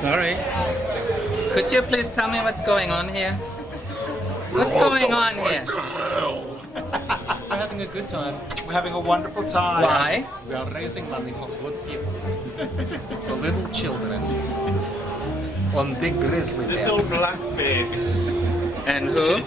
Sorry. Could you please tell me what's going on here? What's going on here? We're having a good time. We're having a wonderful time. Why? We are raising money for good peoples. For little children. On big grizzly bears. Little black babies. And who?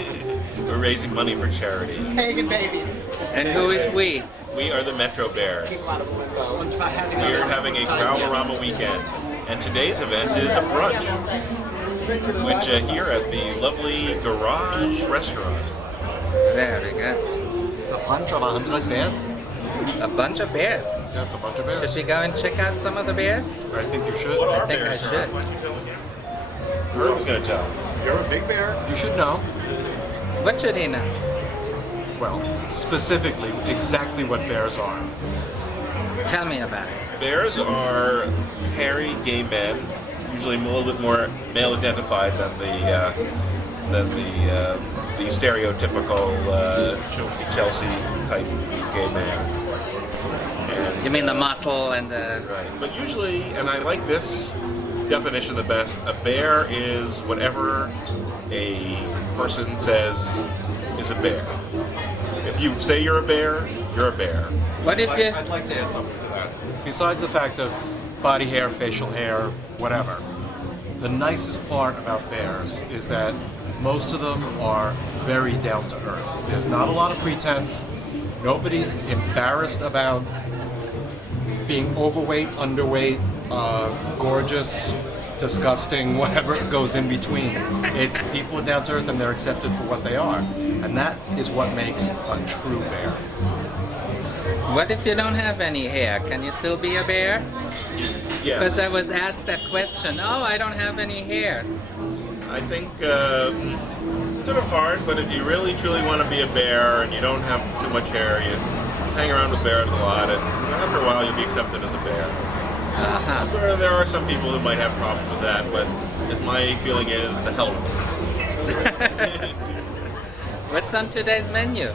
We're raising money for charity. Pagan babies. And who is we? We are the Metrobears. We're We're having a Growlerama weekend. And today's event is a brunch. Which here at the lovely Garage Restaurant. Very good. It's a bunch of 100 bears. A bunch of bears. Yeah, it's a bunch of bears. Should we go and check out some of the bears? I think you should. What I are think I bears? should. Why don't you tell again? Herb's gonna tell. You're a big bear. You should know. What should he know? Well, specifically, exactly what bears are. Tell me about it. Bears are hairy gay men, usually a little bit more male identified than the stereotypical Chelsea type gay man. And, You mean the muscle and the... right. But usually, and I like this definition the best, a bear is whatever a person says is a bear. If you say you're a bear, you're a bear. What if you... I'd like to add something to that. Besides the fact of body hair, facial hair, whatever, the nicest part about bears is that most of them are very down to earth. There's not a lot of pretense. Nobody's embarrassed about being overweight, underweight, gorgeous, disgusting, whatever goes in between. It's people are down to earth and they're accepted for what they are. And that is what makes a true bear. What if you don't have any hair? Can you still be a bear? Because Yes. I was asked that question. Oh, I don't have any hair. I think it's sort of hard, but if you really truly want to be a bear and you don't have too much hair, you just hang around with bears a lot, and after a while you'll be accepted as a bear. Uh-huh. There are some people who might have problems with that, but as my feeling is, the hell with them. What's on today's menu?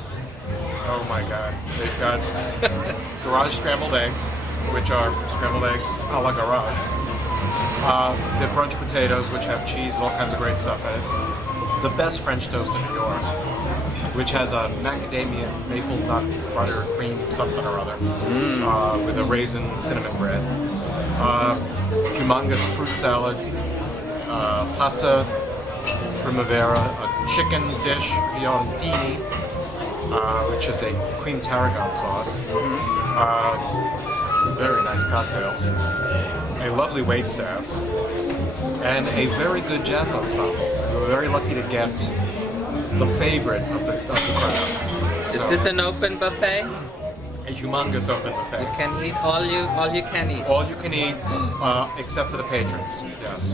Oh my God. They've got garage scrambled eggs, which are scrambled eggs a la garage. The brunch potatoes, which have cheese and all kinds of great stuff in it. The best French toast in New York, which has a macadamia maple nut butter cream something or other, with a raisin cinnamon bread. Humongous fruit salad, pasta primavera, a chicken dish fiontini, which is a cream tarragon sauce. Very nice cocktails. A lovely waitstaff. And a very good jazz ensemble. We were very lucky to get the favorite of the crowd. Is this an open buffet? A humongous open buffet. You can eat all you can eat. All you can eat, except for the patrons, yes.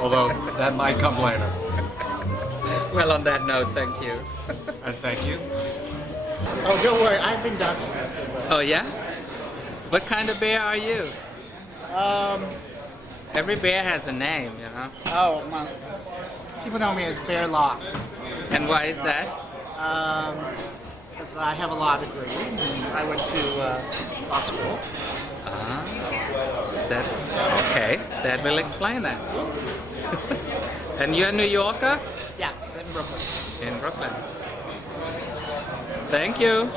Although, that might come later. Well, on that note, thank you. And thank you. Oh, don't worry, I've been done. Oh yeah? What kind of bear are you? Every bear has a name, you know. Oh, well, people know me as Bear Law. And why is that? Because I have a law degree. And I went to law school. Okay, that will explain that. And you're a New Yorker? Yeah, in Brooklyn. In Brooklyn. Thank you.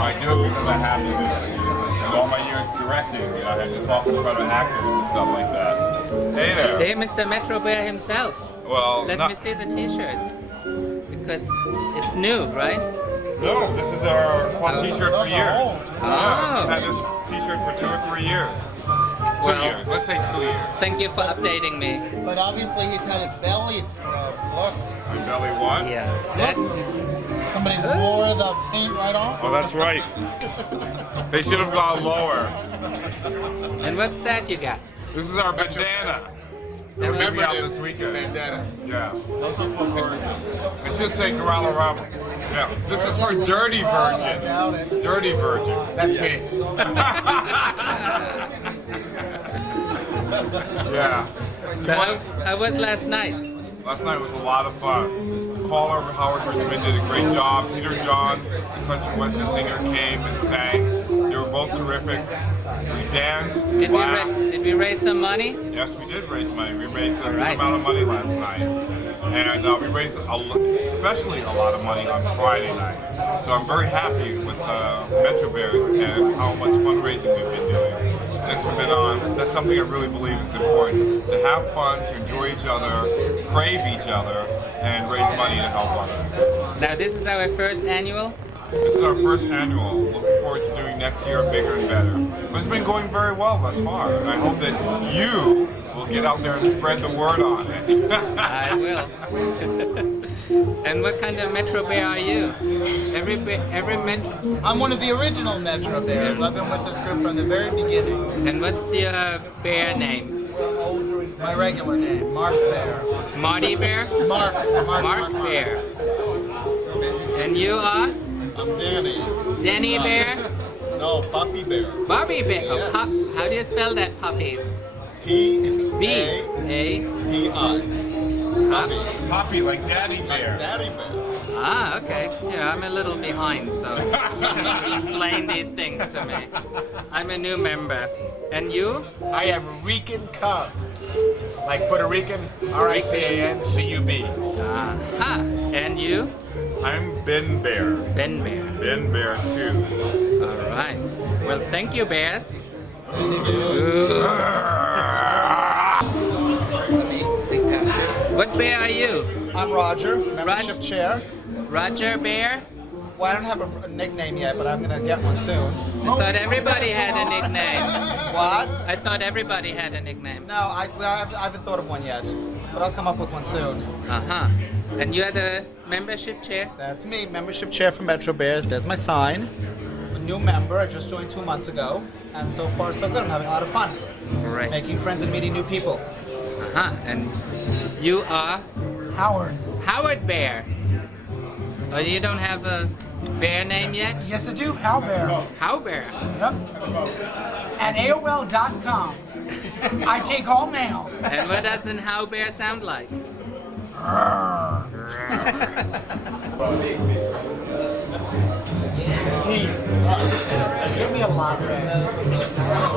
I do it because I have to. And all my years directing, I have to talk in front of actors and stuff like that. Hey there. Hey, Mr. Metrobear himself. Well, Let me see the t-shirt. Because it's new, right? No, this is our club t-shirt for years. Oh. Yeah, we've had this t-shirt for 2 or 3 years. 2 Well- years. Let's say 2 years. Thank you for updating me. But obviously he's had his belly scrubbed. Look, My belly what? Yeah. That, somebody wore the paint right off. Oh, that's right. They should have gone lower. and what's that you got? This is our bandana. We're gonna be out this weekend. Bandana. Yeah. Also for it should say Gorilla Rebel. Yeah. This is for dirty virgins. Dirty virgin. That's me. Yeah. So how was last night? Last night was a lot of fun. Caller Howard Richmond did a great job. Peter John, the country western singer, came and sang. They were both terrific. We danced, laughed. Did we raise some money? Yes, we did raise money. We raised a good Right. amount of money last night. And we raised especially a lot of money on Friday night. So I'm very happy with Metrobears and how much fundraising we've been doing. That's something I really believe is important. To have fun, to enjoy each other, crave each other, and raise money to help others. Now this is our first annual. This is our first annual. Looking forward to doing next year bigger and better. But it's been going very well thus far, and I hope that you will get out there and spread the word on it. I will. And what kind of Metro Bear are you? Every Metro. I'm one of the original Metro Bears. I've been with this group from the very beginning. And what's your bear name? My regular name, Mark Bear. Marty Bear? Mark Bear. And you are? I'm Danny. Danny Bear? No, Puppy Bear. Bobby Bear. Oh, Yes. how do you spell that puppy? P-A-P-I. B-A. Puppy. Poppy, like Daddy Bear. Daddy Bear. Ah, okay. Yeah, I'm a little behind, so explain these things to me. I'm a new member. And you? I am Rican Cub. Like Puerto Rican, R-I-C-A-N-C-U-B. Ah. And you? I'm Ben Bear. Ben Bear. Ben Bear too. All right. Well, thank you, bears. What bear are you? I'm Roger, membership chair. Roger Bear? Well, I don't have a nickname yet, but I'm gonna get one soon. I thought everybody had a nickname. What? I thought everybody had a nickname. No, I haven't thought of one yet, but I'll come up with one soon. Uh-huh. And you're the membership chair? That's me, membership chair for Metro Bears. There's my sign. A new member. I just joined 2 months ago, and so far so good. I'm having a lot of fun, Right. making friends and meeting new people. Uh-huh. And you are Howard. Howard Bear. Oh, you don't have a bear name yet? Yes, I do. Hal Bear. How Bear? Yep. At AOL.com. I take all mail. And what does an How Bear sound like? Give me a latte.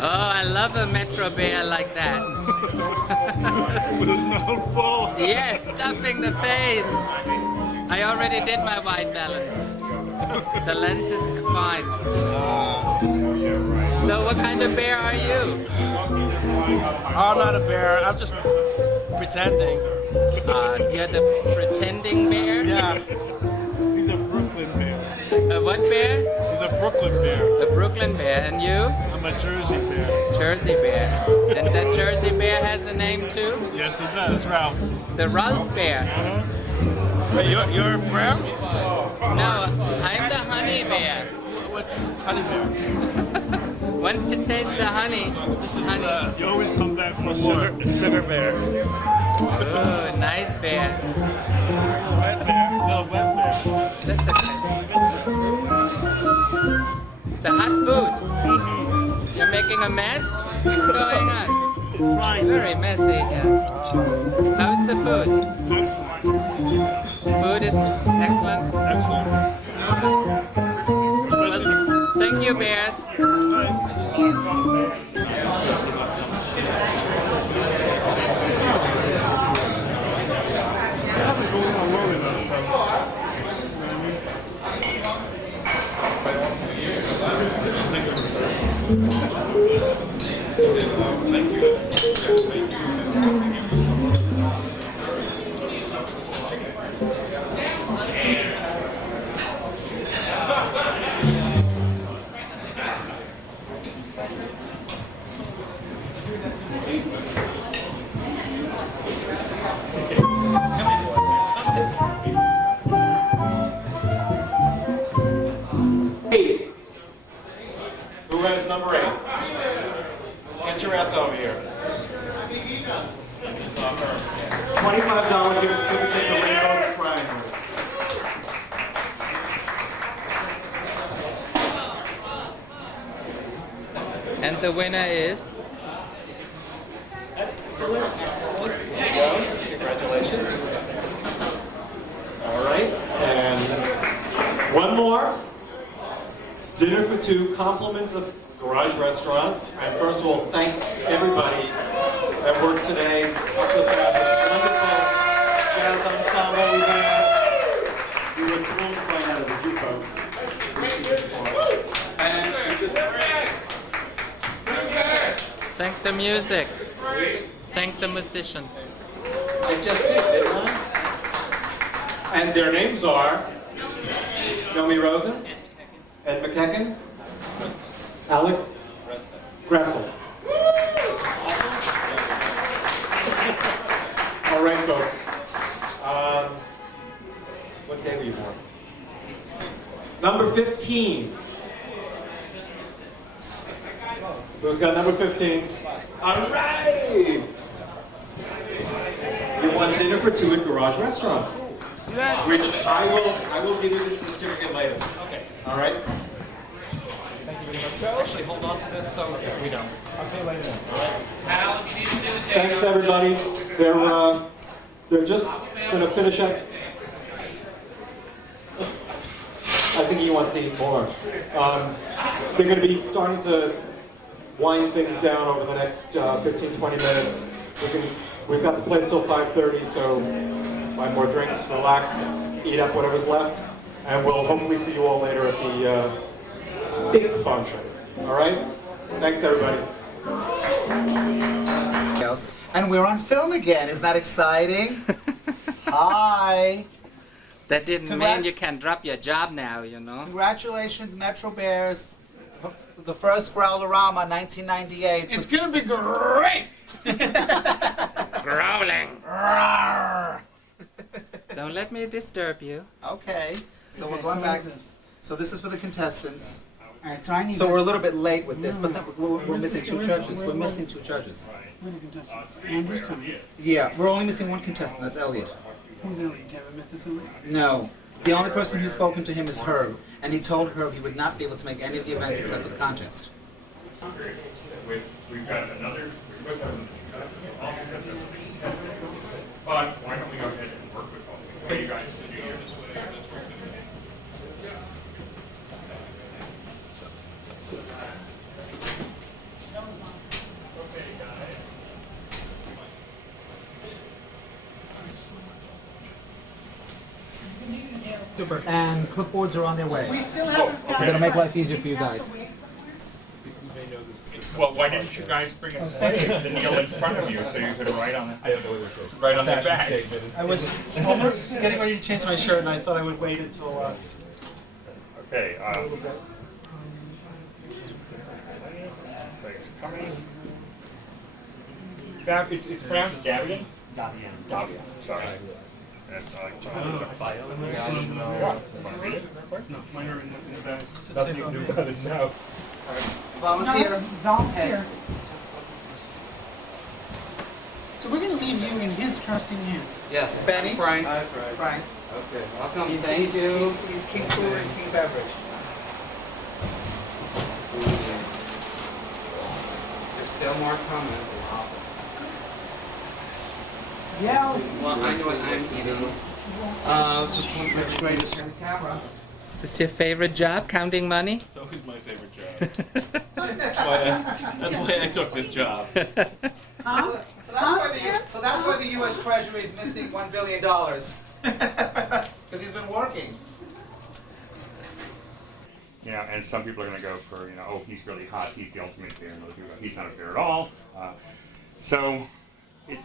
Oh, I love a Metro Bear like that. With his mouth full. Yes, stuffing the face. I already did my white balance. The lens is fine. So what kind of bear are you? I'm not a bear. I'm just pretending. You're the pretending bear? Yeah. He's a Brooklyn bear. A what bear? He's a Brooklyn bear. A Brooklyn bear. And you? I'm a Jersey bear. Jersey bear. And that Jersey bear has a name too? Yes, he does. Ralph. The Ralph bear. Wait, you're a bear? No, I'm the honey bear. What's honey bear? Once you taste the honey, This is, honey. you always come back for more. Sugar bear. Oh, nice bear. Wet bear. No, wet bear. That's okay. The hot food. You're making a mess? What's going on? Frying. Very messy here. How's the food? Good Food is excellent. Excellent. Thank you, Bears. Who has number 8? Get your ass over here. $25 gift certificate to Rainbow Triangle. And the winner is? Excellent, excellent. There you go. Congratulations. All right, and one more. Dinner for 2, compliments of Garage Restaurant. And first of all, thanks everybody that worked today. Helped us out with a wonderful jazz ensemble we had. We were thrilled to find out it was you folks. And we just Thank the music. Thank the musicians. I just did, didn't I? And their names are Naomi Rosen, Ed McKecken, Alec Gressel. All right, folks. What day were you born? Number 15. Who's got number 15? All right. You won dinner for 2 at Garage Restaurant, which I will give you this certificate later. Okay. All right. Thank you very much. Actually, hold on to this so we don't. Okay, later. All right. Thanks, everybody. They're just going to finish up. I think he wants to eat more. They're going to be starting to wind things down over the next 15, 20 minutes. We've got the place till 5:30, so buy more drinks, relax, eat up whatever's left, and we'll hopefully see you all later at the big function. All right? Thanks, everybody. And we're on film again. Isn't that exciting? Hi. That didn't mean you can drop your job now, you know. Congratulations, Metrobears. The first Growlerama, 1998. It's gonna be great. Growling. Don't let me disturb you. Okay. So we're going back. So this is for the contestants. All right, so I need. So we're a little bit late with this, but we're missing 2 judges. We're missing 2 judges. Andrew's coming. Yeah, we're only missing 1 contestant. That's Elliot. Who's Elliot? You ever met this Elliot? No. The only person who's spoken to him is Herb, and he told Herb he would not be able to make any of the events except for the contest. We've got another, we're supposed to have also have some contestants, but why don't we go ahead and work with all you guys to do yours? Super. And clipboards are on their way. We still haven't found. It'll make life easier for you guys. Well, why didn't you guys bring a slate to kneel in front of you so you could write on their backs? I was almost getting ready to change my shirt, and I thought I would wait until. Okay. Thanks coming. It's pronounced Davian? Davian. Sorry. That's want to read it real quick? No, mine are in the back. Nothing you can do about it now. Volunteer. Volunteer. So we're gonna leave you in his trusting hands. Yes. Benny. Frank. Hi, Frank. Okay. Welcome. He's Thank you. He's King Cooler and King Beverage. There's still more coming. Yeah. Well, I know what I'm eating. Just want to make sure you just turn the camera. Is this your favorite job, counting money? It's always my favorite job. That's why I took this job. So that's why the U.S. Treasury is missing $1 billion. Because he's been working. You know, and some people are going to go for, you know, oh, he's really hot, he's the ultimate bear, and those people go, he's not a bear at all. So it's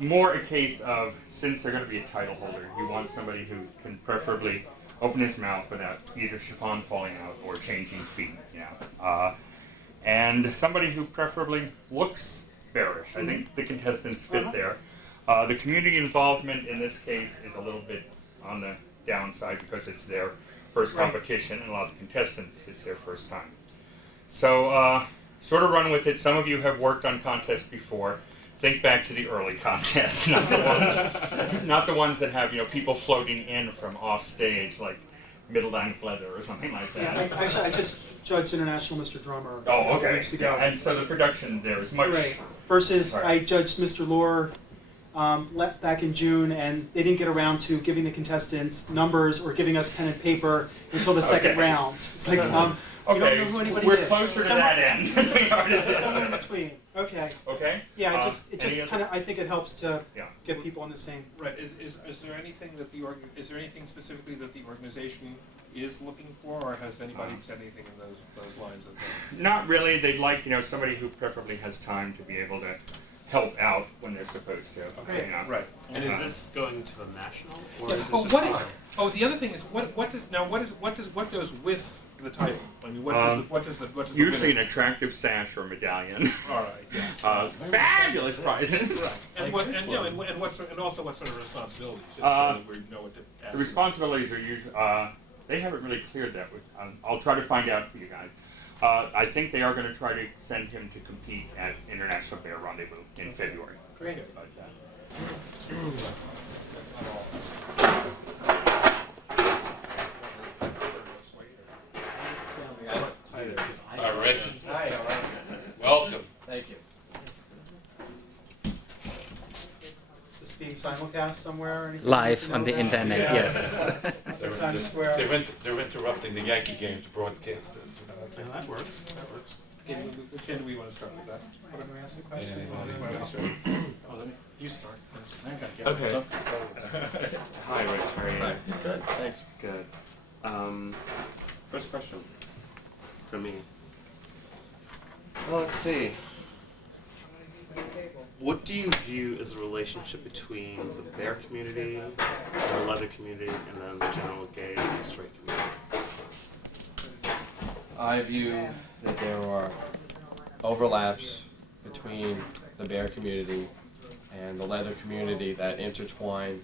more a case of, since they're going to be a title holder, you want somebody who can preferably open his mouth without either chiffon falling out or changing feet, you know. And somebody who preferably looks bearish. I think the contestants fit there. The community involvement in this case is a little bit on the downside because it's their first competition, and a lot of the contestants, it's their first time. So sort of run with it. Some of you have worked on contests before. Think back to the early contests, not the ones that have, you know, people floating in from off stage like middle-length leather or something like that. Yeah, I just judged International Mr. Drummer a Oh, couple okay. weeks ago. And so the production there is much. Right. Versus Sorry. I judged Mr. Lore back in June, and they didn't get around to giving the contestants numbers or giving us pen and paper until the second Okay. round. It's like, you don't Okay, know who anybody we're is. closer to Somewhere- that end than we are to this. Somewhere in between. Okay. Okay? Yeah, it Any just other- kind of, I think it helps to Yeah. get people on the same. Right. Is there anything that is there anything specifically that the organization is looking for, or has anybody said anything in those lines? Not really. They'd like, you know, somebody who preferably has time to be able to help out when they're supposed to. Okay. You know? Right. And is this going to the national, or Yeah. is this Oh, just what local? oh, the other thing is what goes with the title? I mean, what does the Usually an winner- attractive sash or medallion. All right. Yeah. Fabulous prizes. And also what sort of responsibilities? Just so Uh, that we know what to ask. The responsibilities are usually, they haven't really cleared that with, I'll try to find out for you guys. I think they are going to try to send him to compete at International Bear Rendezvous in February. Great. But, Hi, Rich. Hi, how are you? Welcome. Thank you. Is this being simulcast somewhere? Or anything? Live You on know the that? internet, yes. Times Square. They're interrupting the Yankee game to broadcast it. Yeah, that works. That works. Which end do we want to start with that? What am I asking a question? Why don't we start? Oh, then you start first. I gotta get Okay. something. Hi, Rich. How are you? Good. Thanks. Good. First question for me. Well, let's see. What do you view as the relationship between the bear community, the leather community, and then the general gay and straight community? I view that there are overlaps between the bear community and the leather community that intertwine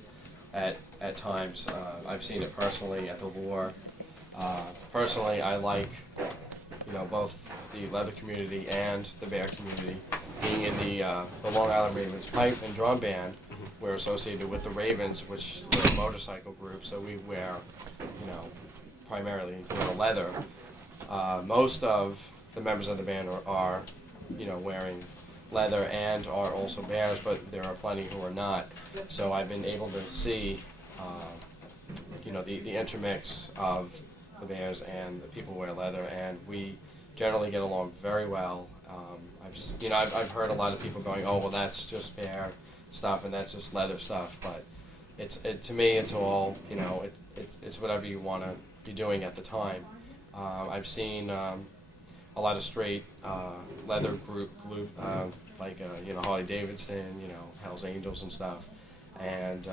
at times. I've seen it personally at the Lure. Personally, I like, you know, both the leather community and the bear community. Being in the Long Island Ravens pipe and drum band, we're associated with the Ravens, which is a motorcycle group, so we wear, you know, primarily, you know, leather. Most of the members of the band are, you know, wearing leather and are also bears, but there are plenty who are not. So I've been able to see, you know, the intermix of the bears and the people who wear leather, and we generally get along very well. I've heard a lot of people going, oh, well, that's just bear stuff and that's just leather stuff, but to me, it's all, you know, it's whatever you want to be doing at the time. I've seen a lot of straight leather group like you know, Harley Davidson, you know, Hell's Angels and stuff, and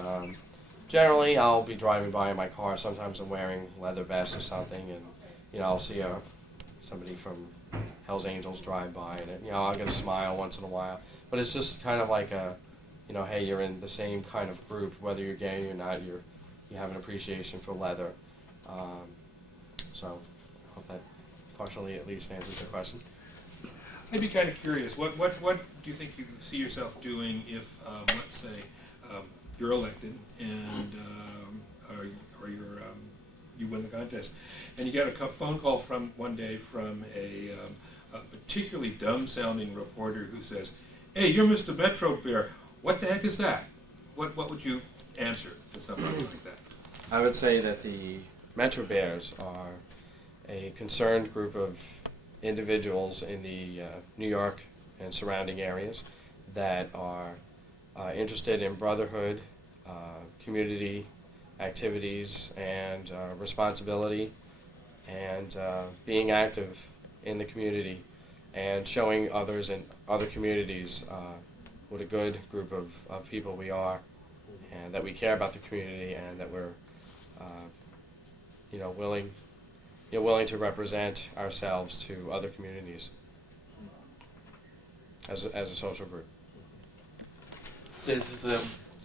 generally I'll be driving by in my car. Sometimes I'm wearing leather vest or something, and you know, I'll see somebody from Hell's Angels drive by, and you know, I'll get a smile once in a while. But it's just kind of like you know, hey, you're in the same kind of group, whether you're gay or not. You have an appreciation for leather. So I hope that partially at least answers the question. I'd be kind of curious. What do you think you see yourself doing if, let's say, you're elected and or you win the contest, and you get a phone call from one day from a particularly dumb-sounding reporter who says, "Hey, you're Mr. Metrobear. what the heck is that? What would you answer to somebody like that? I would say that the Metrobears are a concerned group of individuals in the New York and surrounding areas that are interested in brotherhood, community activities, and responsibility, and being active in the community and showing others in other communities what a good group of people we are, and that we care about the community, and that we're willing to represent ourselves to other communities as a social group. There's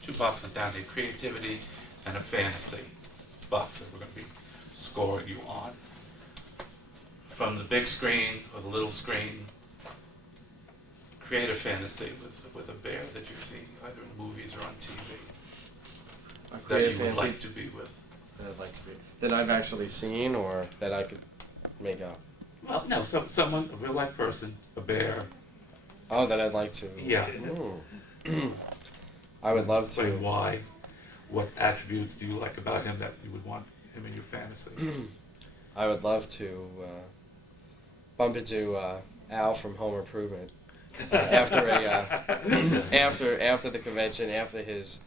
two boxes down there, creativity and a fantasy box that we're going to be scoring you on. From the big screen or the little screen, create a fantasy with a bear that you've seen either in movies or on TV that you would like to be with. That I'd like to be. That I've actually seen, or that I could make up? Well, no, someone, a real life person, a bear. Oh, that I'd like to. Yeah. I would love to. Explain why. What attributes do you like about him that you would want him in your fantasy? I would love to bump into Al from Home Improvement after the convention, after his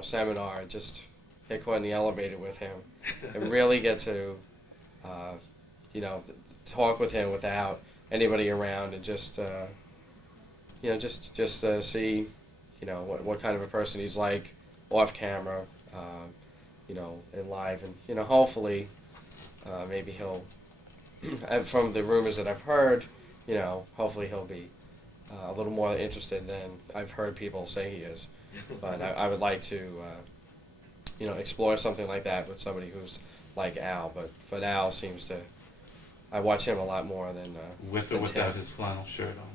seminar. Just get caught in the elevator with him and really get to talk with him without anybody around, and just see what kind of a person he's like off camera, in live, and hopefully maybe he'll, from the rumors that I've heard, hopefully he'll be a little more interested than I've heard people say he is. But I would like to explore something like that with somebody who's like Al. But Al seems to, I watch him a lot more than with or without his flannel shirt on.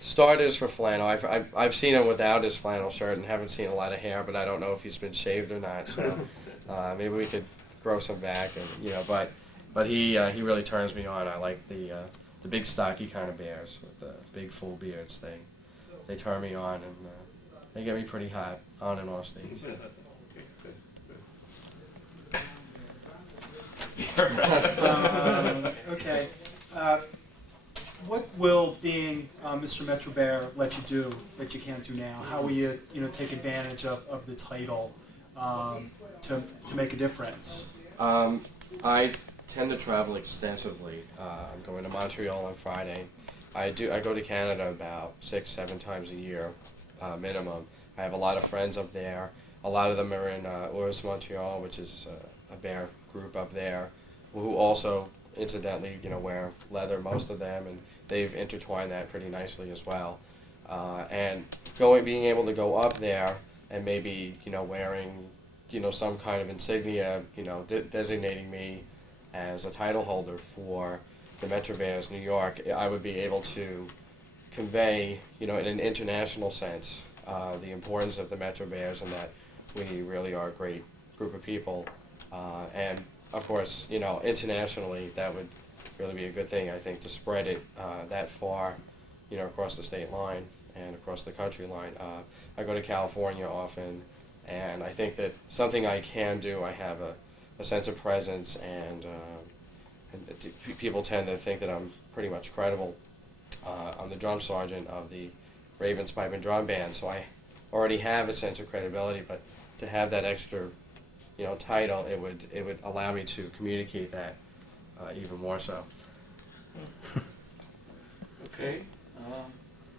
Starters for flannel. I've seen him without his flannel shirt and haven't seen a lot of hair, but I don't know if he's been shaved or not. So maybe we could grow some back, and but he really turns me on. I like the big stocky kind of bears with the big full beards. They turn me on, and they get me pretty hot on and off stage. Okay. What will being Mr. Metrobear let you do that you can't do now? How will you, take advantage of the title to make a difference? I tend to travel extensively. I'm going to Montreal on Friday. I go to Canada about 6-7 times a year, minimum. I have a lot of friends up there. A lot of them are in Ours, Montreal, which is a bear group up there, who also incidentally, wear leather, most of them, and they've intertwined that pretty nicely as well. And being able to go up there and maybe, wearing, some kind of insignia, designating me as a title holder for the Metrobears New York, I would be able to convey, in an international sense, the importance of the Metrobears, and that we really are a great group of people. And of course, internationally, that would really be a good thing, I think, to spread it that far, across the state line and across the country line. I go to California often, and I think that something I can do, I have a sense of presence, and people tend to think that I'm pretty much credible. I'm the drum sergeant of the Ravens Pipe and Drum Band, so I already have a sense of credibility, but to have that extra title, it would allow me to communicate that even more so. Okay.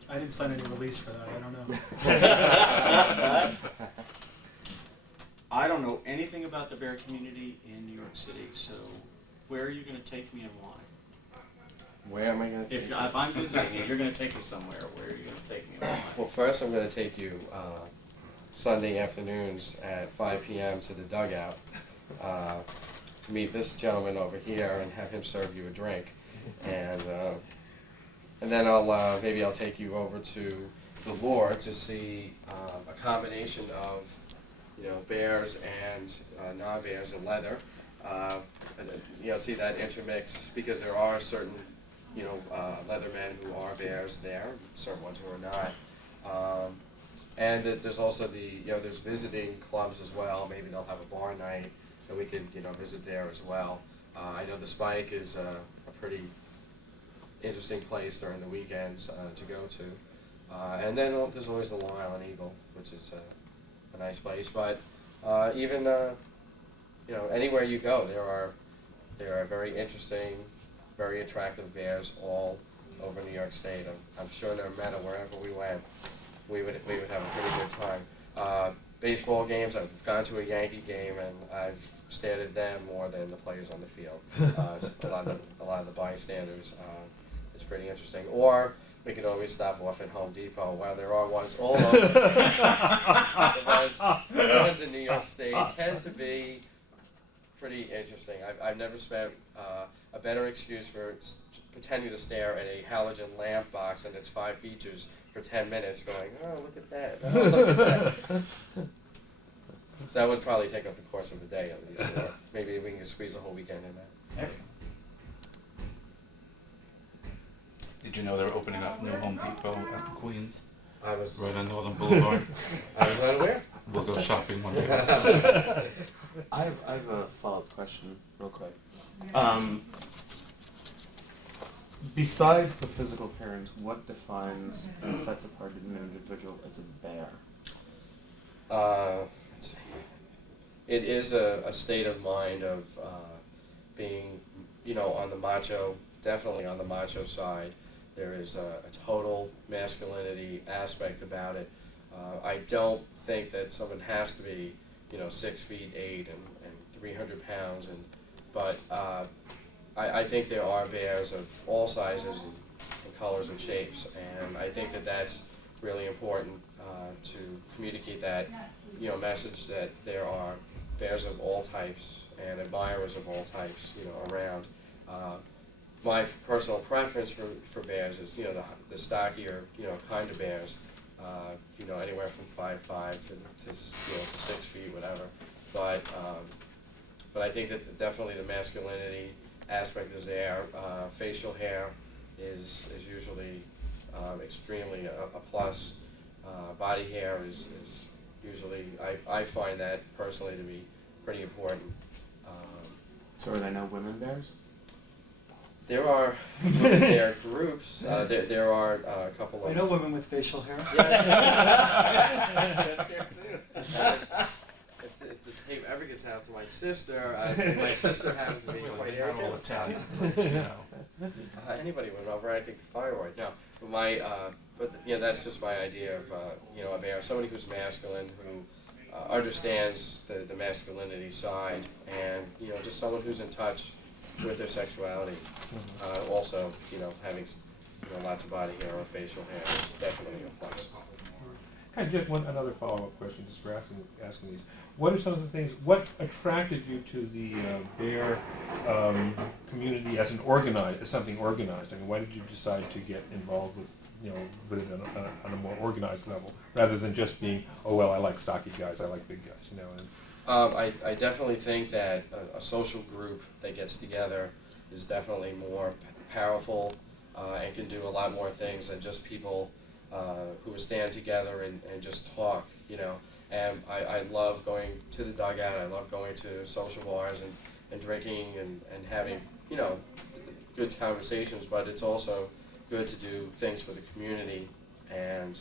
I didn't sign any release for that. I don't know. I don't know anything about the bear community in New York City, so where are you going to take me and why? Where am I going to take you? If I'm visiting and you're going to take me somewhere, where are you going to take me and why? Well, first I'm going to take you Sunday afternoons at 5 p.m. to the dugout to meet this gentleman over here and have him serve you a drink, and then maybe I'll take you over to the lore to see a combination of bears and non-bears and leather. See that intermix, because there are certain leather men who are bears there, certain ones who are not. And there's also there's visiting clubs as well. Maybe they'll have a bar night that we can, visit there as well. I know the Spike is a pretty interesting place during the weekends to go to. And then there's always the Long Island Eagle, which is a nice place. But even anywhere you go, there are very interesting, very attractive bears all over New York State. I'm sure no matter wherever we went, we would have a pretty good time. Baseball games, I've gone to a Yankee game and I've stared at them more than the players on the field. A lot of the bystanders. It's pretty interesting. Or we could always stop off at Home Depot. Well, there are ones all over. The ones in New York State tend to be pretty interesting. I've never spent a better excuse for pretending to stare at a halogen lamp box and its 5 features for 10 minutes going, oh, look at that. Oh, look at that. So that would probably take up the course of the day at least. Or maybe we can squeeze a whole weekend in that. Excellent. Did you know they're opening up new Home Depot out in Queens? I was right on Northern Boulevard. I was unaware. We'll go shopping one day. I have a follow-up question, real quick. Besides the physical appearance, what defines and sets apart an individual as a bear? It is a state of mind of being, on the macho, definitely on the macho side. There is a total masculinity aspect about it. I don't think that someone has to be, 6 feet 8 and 300 pounds, but I think there are bears of all sizes and colors and shapes, and I think that that's really important to communicate that, message that there are bears of all types and admirers of all types, around. My personal preference for bears is, the stockier, kind of bears, anywhere from 5'5" to 6 feet, whatever. But I think that definitely the masculinity aspect is there. Facial hair is usually extremely a plus. Body hair is usually, I find that personally to be pretty important. So are there no women bears? There are women bear groups. There are a couple of... I know women with facial hair. Yeah. If this tape ever gets out to my sister, my sister happens to be quite irritated. Italians, Anybody with an overacting thyroid, no. But that's just my idea of a bear, somebody who's masculine, who understands the masculinity side, and just someone who's in touch with their sexuality. Also, having lots of body hair or facial hair is definitely a plus. Kind of just another follow-up question, just for asking these. What are some of the things? What attracted you to the bear community as something organized? I mean, why did you decide to get involved with it on a more organized level, rather than just being, oh well, I like stocky guys, I like big guys, I definitely think that a social group that gets together is definitely more powerful and can do a lot more things than just people who stand together and just talk, And I love going to the dugout, I love going to social bars and drinking and having, good conversations, but it's also good to do things for the community. And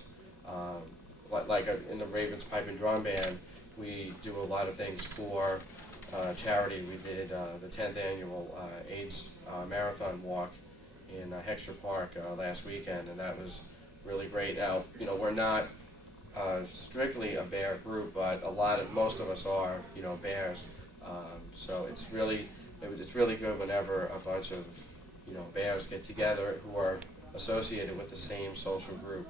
like in the Ravens Pipe and Drum Band, we do a lot of things for charity. We did the 10th annual AIDS marathon walk in Hexter Park last weekend, and that was really great. Now, we're not strictly a bear group, but most of us are, bears. So it's really good whenever a bunch of, bears get together who are associated with the same social group,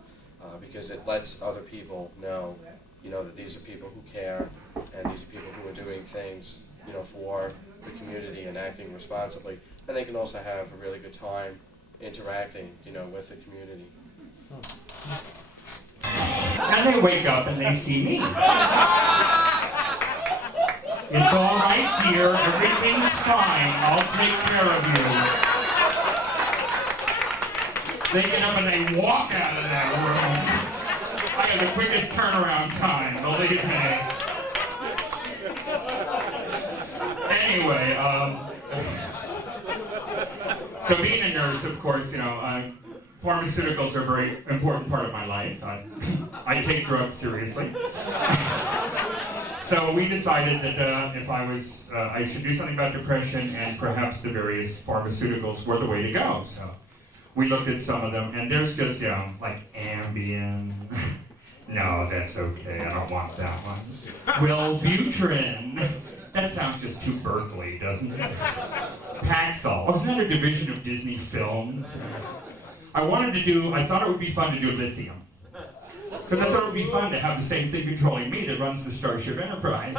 because it lets other people know, that these are people who care, and these are people who are doing things, for the community and acting responsibly. And they can also have a really good time interacting, with the community. And they wake up and they see me. It's all right, dear. Everything's fine. I'll take care of you. They get up and they walk out of that room. I got the quickest turnaround time, believe me. Anyway, so being a nurse, of course, pharmaceuticals are a very important part of my life. I take drugs seriously. So we decided that if I should do something about depression, and perhaps the various pharmaceuticals were the way to go. So we looked at some of them, and there's just, like Ambien. No, that's okay, I don't want that one. Wellbutrin. That sounds just too Berkeley, doesn't it? Paxil. Oh, isn't that a division of Disney Films? I thought it would be fun to do lithium. Because I thought it would be fun to have the same thing controlling me that runs the Starship Enterprise.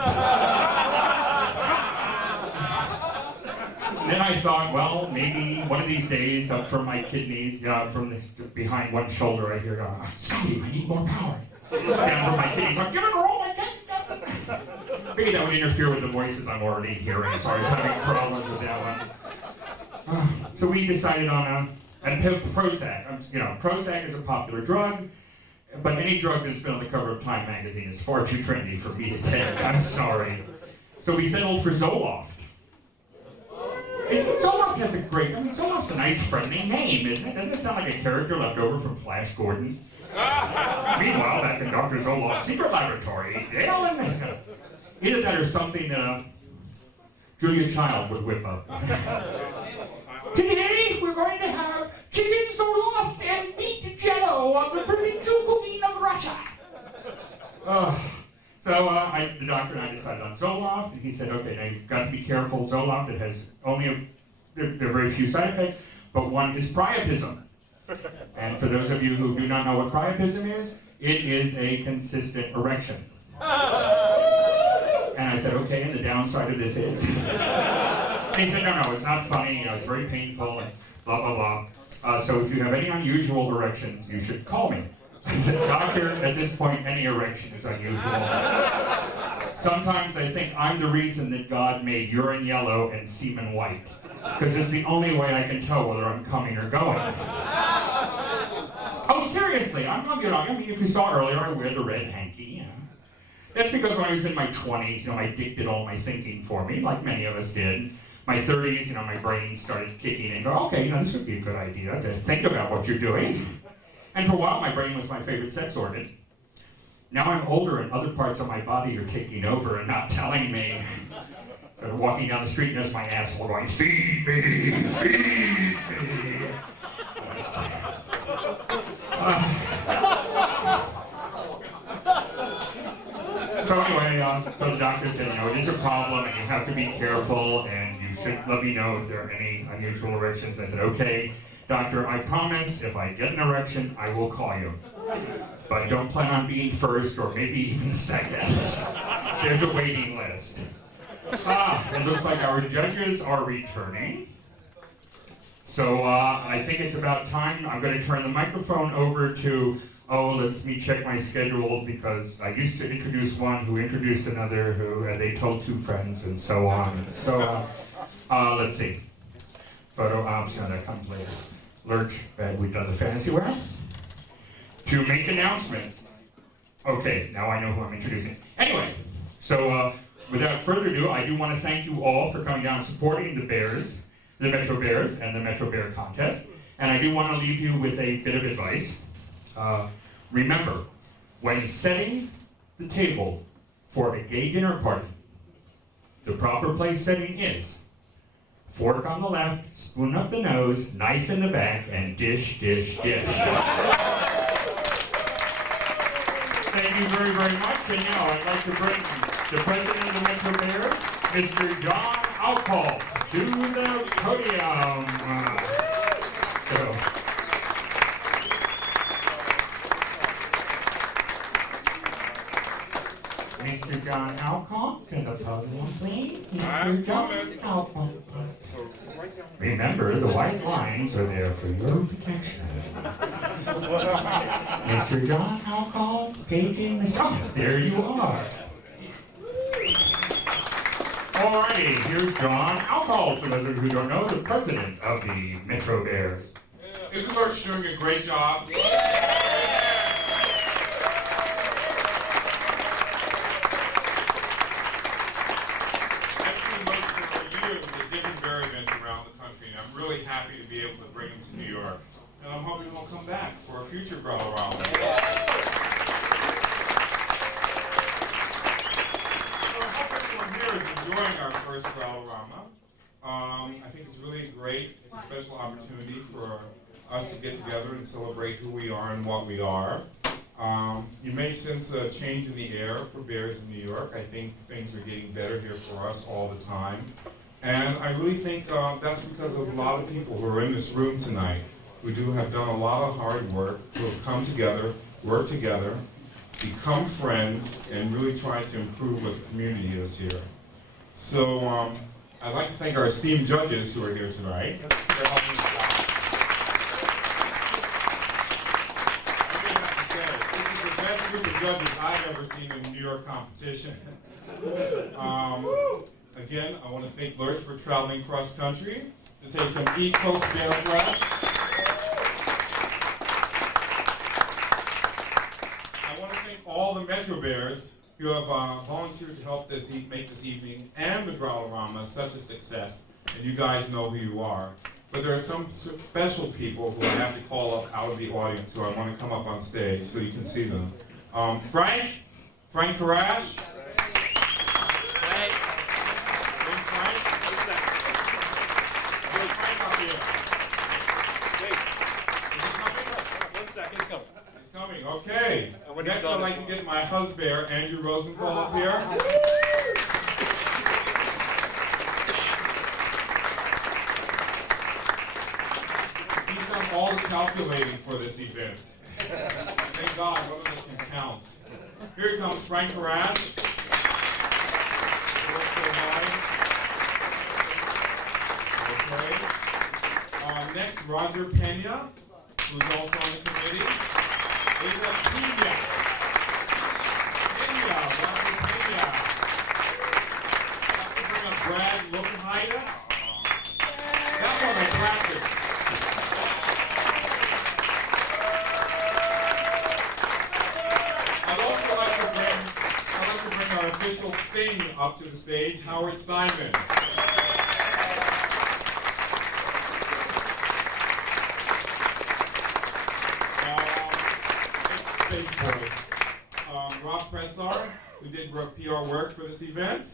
And then I thought, well, maybe one of these days, up from my kidneys, from behind one shoulder, I hear, Scotty, I need more power. Down from my kidneys, I'm giving her all my kidneys. Maybe that would interfere with the voices I'm already hearing, so I was having problems with that one. So we decided on Prozac. Prozac is a popular drug. But any drug that's been on the cover of Time magazine is far too trendy for me to take. I'm sorry. So we settled for Zoloft. Zoloft has Zoloft's a nice friendly name, isn't it? Doesn't it sound like a character left over from Flash Gordon? Meanwhile, back in Dr. Zoloft's secret laboratory, Dale and either that or something Julia Child would whip up. Today, we're going to have chicken Zoloft and meat jello on the perfect cuisine of Russia. The doctor and I decided on Zoloft, and he said, okay, now you've got to be careful. Zoloft, it has there are very few side effects, but one is priapism. And for those of you who do not know what priapism is, it is a consistent erection. And I said, okay, and the downside of this is? And he said, no, it's not funny, it's very painful, and blah, blah, blah. So if you have any unusual erections, you should call me. I said, doctor, at this point, any erection is unusual. Sometimes I think I'm the reason that God made urine yellow and semen white, because it's the only way I can tell whether I'm coming or going. Oh, seriously, if you saw earlier, I wear the red hanky. That's because when I was in my 20s, my dick did all my thinking for me, like many of us did. My 30s, my brain started kicking in and go, okay, this would be a good idea to think about what you're doing. And for a while, my brain was my favorite sex organ. Now I'm older and other parts of my body are taking over and not telling me. So walking down the street and there's my asshole going, feed me, feed me. So anyway, so the doctor said, it is a problem and you have to be careful and you should let me know if there are any unusual erections. I said, okay, doctor, I promise if I get an erection, I will call you. But don't plan on being first or maybe even second. There's a waiting list. It looks like our judges are returning. So I think it's about time. I'm going to turn the microphone over to, let me check my schedule, because I used to introduce one who introduced another who, and they told two friends and so on. So let's see. Photo ops, that comes later. Lurch, we've done the fantasy warehouse. To make announcements. Okay, now I know who I'm introducing. Anyway, so without further ado, I do want to thank you all for coming down and supporting the Bears, the Metro Bears, and the Metrobear contest. And I do want to leave you with a bit of advice. Remember, when setting the table for a gay dinner party, the proper place setting is fork on the left, spoon up the nose, knife in the back, and dish, dish, dish. Thank you very, very much. And now I'd like to bring the president of the Metro Bears, Mr. John Alcall, to the podium. Mr. John Alcall, to the podium, please. Mr. John Alcall. Remember, the white lines are there for your protection. Mr. John Alcall, paging the... Oh, there you are. Alrighty, here's John Alcall, for those of you who don't know, the president of the Metro Bears. Mr. Busch doing a great job. really happy to be able to bring him to New York. And I'm hoping he'll come back for a future Growlorama. So I hope everyone here is enjoying our first Growlorama. I think it's really great. It's a special opportunity for us to get together and celebrate who we are and what we are. You may sense a change in the air for bears in New York. I think things are getting better here for us all the time. And I really think that's because of a lot of people who are in this room tonight who have done a lot of hard work, who have come together, work together, become friends, and really try to improve what the community is here. So I'd like to thank our esteemed judges who are here tonight. Group of judges I've ever seen in a New York competition. Again, I want to thank Lurch for traveling cross country to take some East Coast bear flesh. I want to thank all the Metrobears who have volunteered to help make this evening and the Growlorama such a success, and you guys know who you are. But there are some special people who I have to call up out of the audience who I want to come up on stage so you can see them. Frank Karash. Frank up here. He's coming, okay. Next I'd like to get my husband, Andrew Rosenthal, up here. He's done all the calculating for this event. Thank God, one of us can count. Here he comes, Frank Karash. Okay. Next, Roger Pena, who's also on the committee. There's a Pena. Roger Pena. Have to bring up Brad Lokenheide. That one I practiced. Our official thing up to the stage, Howard Steinman. Space Boys. Rob Pressar, who did PR work for this event.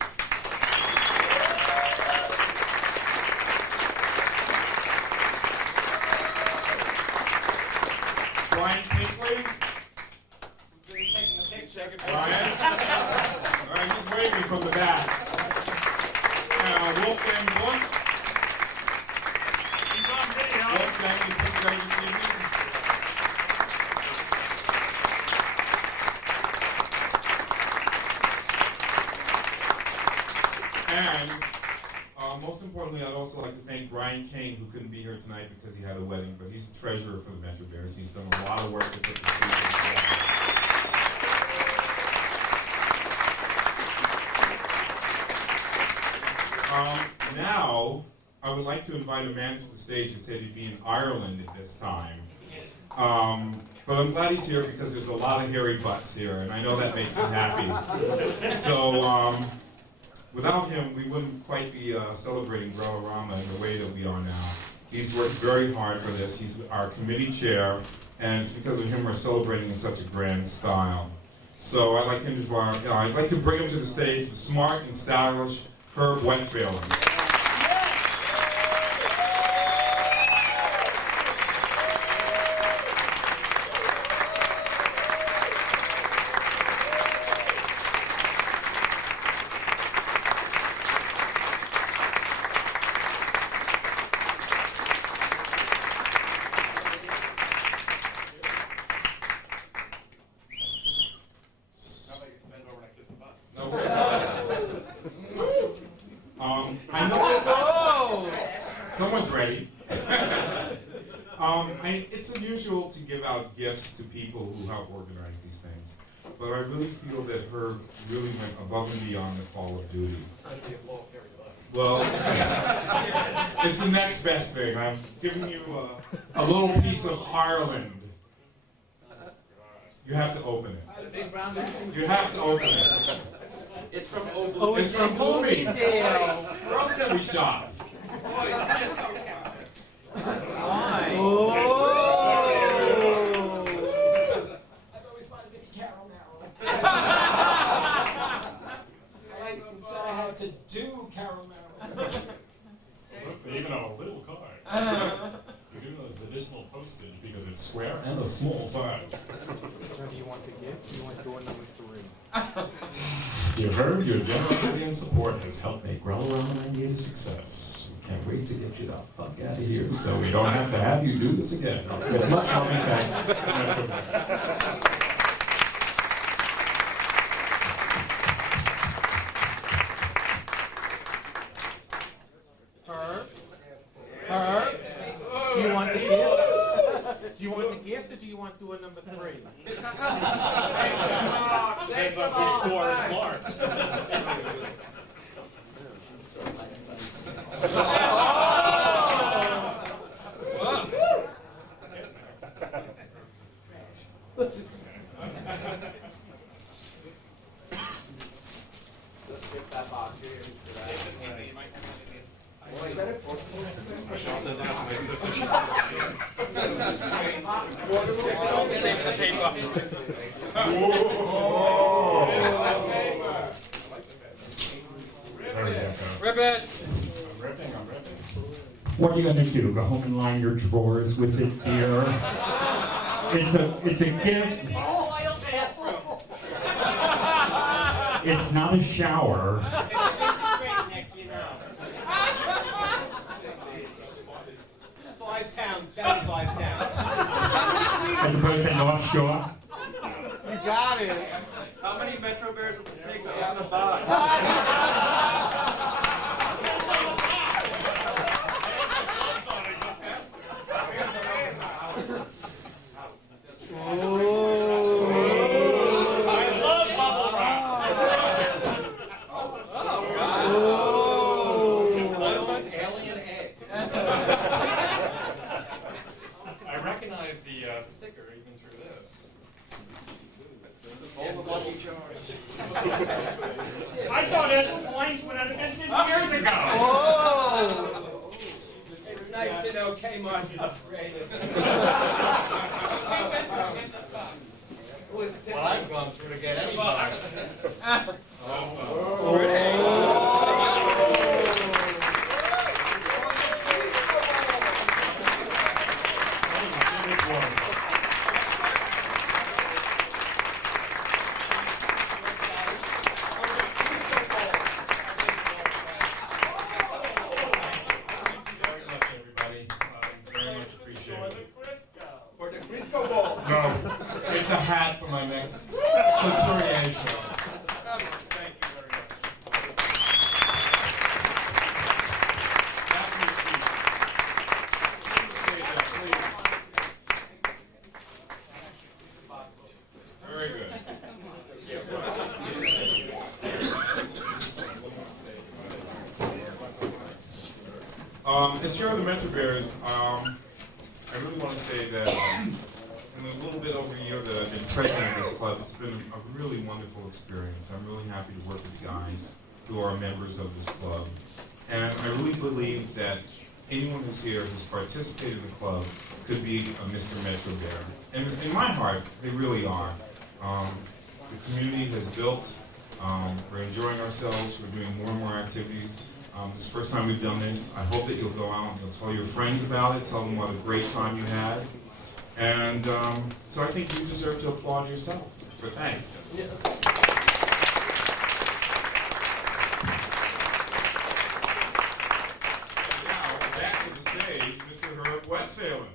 Brian Pinkley. Brian? All right, he's waving from the back. Wolfgang Busch. Wolfgang, you picked right this evening. And most importantly, I'd also like to thank Brian Kane, who couldn't be here tonight because he had a wedding, but he's the treasurer for the Metrobears. He's done a lot of work to put this together. Now, I would like to invite a man to the stage who said he'd be in Ireland at this time. But I'm glad he's here because there's a lot of hairy butts here, and I know that makes him happy. So, without him, we wouldn't quite be celebrating Growlorama in the way that we are now. He's worked very hard for this. He's our committee chair, and it's because of him we're celebrating in such a grand style. So I'd like to bring him to the stage, the smart and stylish Herb Westphalen. Someone's ready. It's unusual to give out gifts to people who help organize these things, but I really feel that Herb really went above and beyond the call of duty. Well, it's the next best thing. I'm giving you a little piece of Ireland. You have to open it. You have to open it. It's from It's from Bloomingdale. Where else can we shop? They even have a little card. You're giving us additional postage because it's square and a small size. Do you want the gift? Do you want door number 3? You heard your generosity and support has helped make Growl Around 98 a success. We can't wait to get you the fuck out of here so we don't have to have you do this again. With much loving thanks. Herb? Do you want the gift? Do you want the gift or do you want door number 3? Depends on which door is marked. I shall send that to my sister. Save the paper. Rip it! I'm ripping. What are you gonna do? Go home and line your drawers with it, dear? It's a gift. It's not a shower. 5 towns, down 5 towns. As opposed to North Shore. You got it. How many Metro Bears does it take to open the box? Sticker even through this. I thought Airlines went out of business years ago. Whoa! It's nice to know Kmart's upgraded. Well, I've gone through to get any box. No, it's a hat for my next couturier show. Very good. As chair of the Metrobears, I really want to say that in a little bit over a year that I've been president of this club, it's been a really wonderful experience. I'm really happy to work with the guys who are members of this club. And I really believe that anyone who's here who's participated in the club could be a Mr. Metrobear. And in my heart, they really are. The community has built. We're enjoying ourselves. We're doing more and more activities. This is the first time we've done this. I hope that you'll go out and you'll tell your friends about it, tell them what a great time you had. And so I think you deserve to applaud yourself for thanks. Yes. Now, back to the stage, Mr. Herb Westphalen.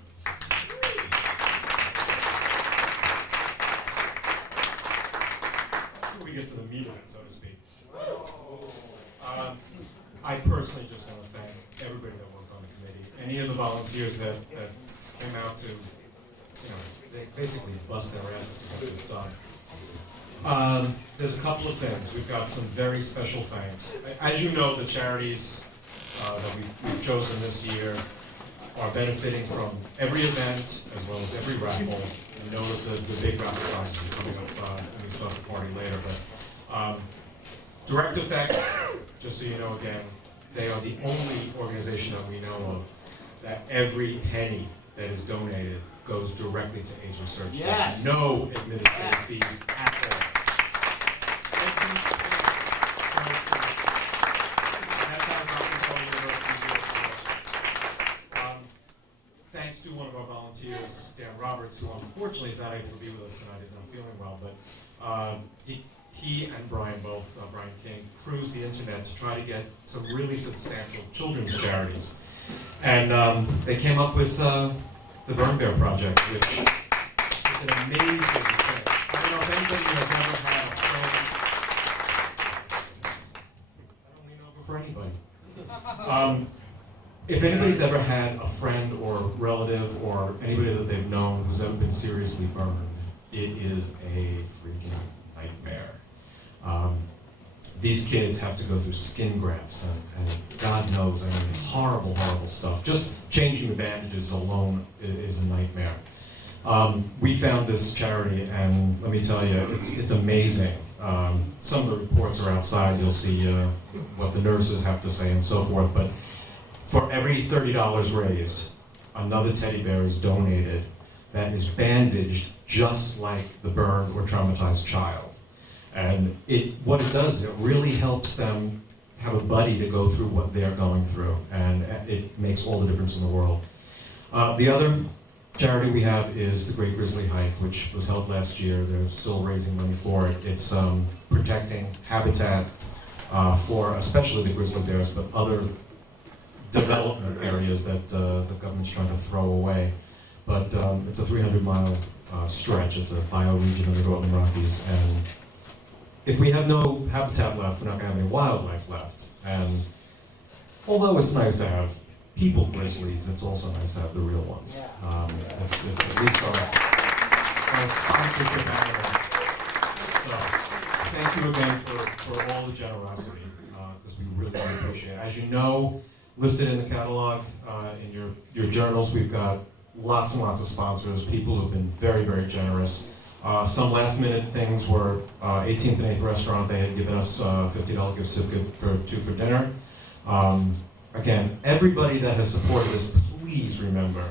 Before we get to the meat of it, so to speak. I personally just want to thank everybody that worked on the committee. Any of the volunteers that came out to, they basically bust their asses to get this done. There's a couple of things. We've got some very special thanks. As you know, the charities that we've chosen this year are benefiting from every event as well as every raffle. You know that the big raffle prizes are coming up when we start the party later. But Direct Effect, just so you know again, they are the only organization that we know of that every penny that is donated goes directly to AIDS research. Yes. There's no administrative fees at all. thanks to one of our volunteers, Dan Roberts, who unfortunately is not able to be with us tonight, he's not feeling well, but he and Brian both, Brian King, cruised the internet to try to get some really substantial children's charities. And they came up with the Burn Bear Project, which is an amazing thing. I don't know if anybody has ever had a friend. I don't lean over for anybody. If anybody's ever had a friend or relative or anybody that they've known who's ever been seriously burned, it is a freaking nightmare. These kids have to go through skin grafts and God knows, I mean, horrible, horrible stuff. Just changing the bandages alone is a nightmare. We found this charity, and let me tell you, it's amazing. Some of the reports are outside. You'll see what the nurses have to say and so forth. But for every $30 raised, another teddy bear is donated that is bandaged just like the burned or traumatized child. And what it does is it really helps them have a buddy to go through what they're going through, and it makes all the difference in the world. The other charity we have is the Great Grizzly Hike, which was held last year. They're still raising money for it. It's protecting habitat for especially the grizzly bears, but other development areas that the government's trying to throw away. But it's a 300-mile stretch. It's a bioregion of the Northern Rockies, and if we have no habitat left, we're not going to have any wildlife left. And although it's nice to have people grizzlies, it's also nice to have the real ones. It's at least our sponsorship animal. So thank you again for all the generosity, because we really appreciate it. As you know, listed in the catalog, in your journals, we've got lots and lots of sponsors, people who've been very, very generous. Some last-minute things were 18th and 8th Restaurant. They had given us a $50 gift certificate for 2 for dinner. Again, everybody that has supported this, please remember,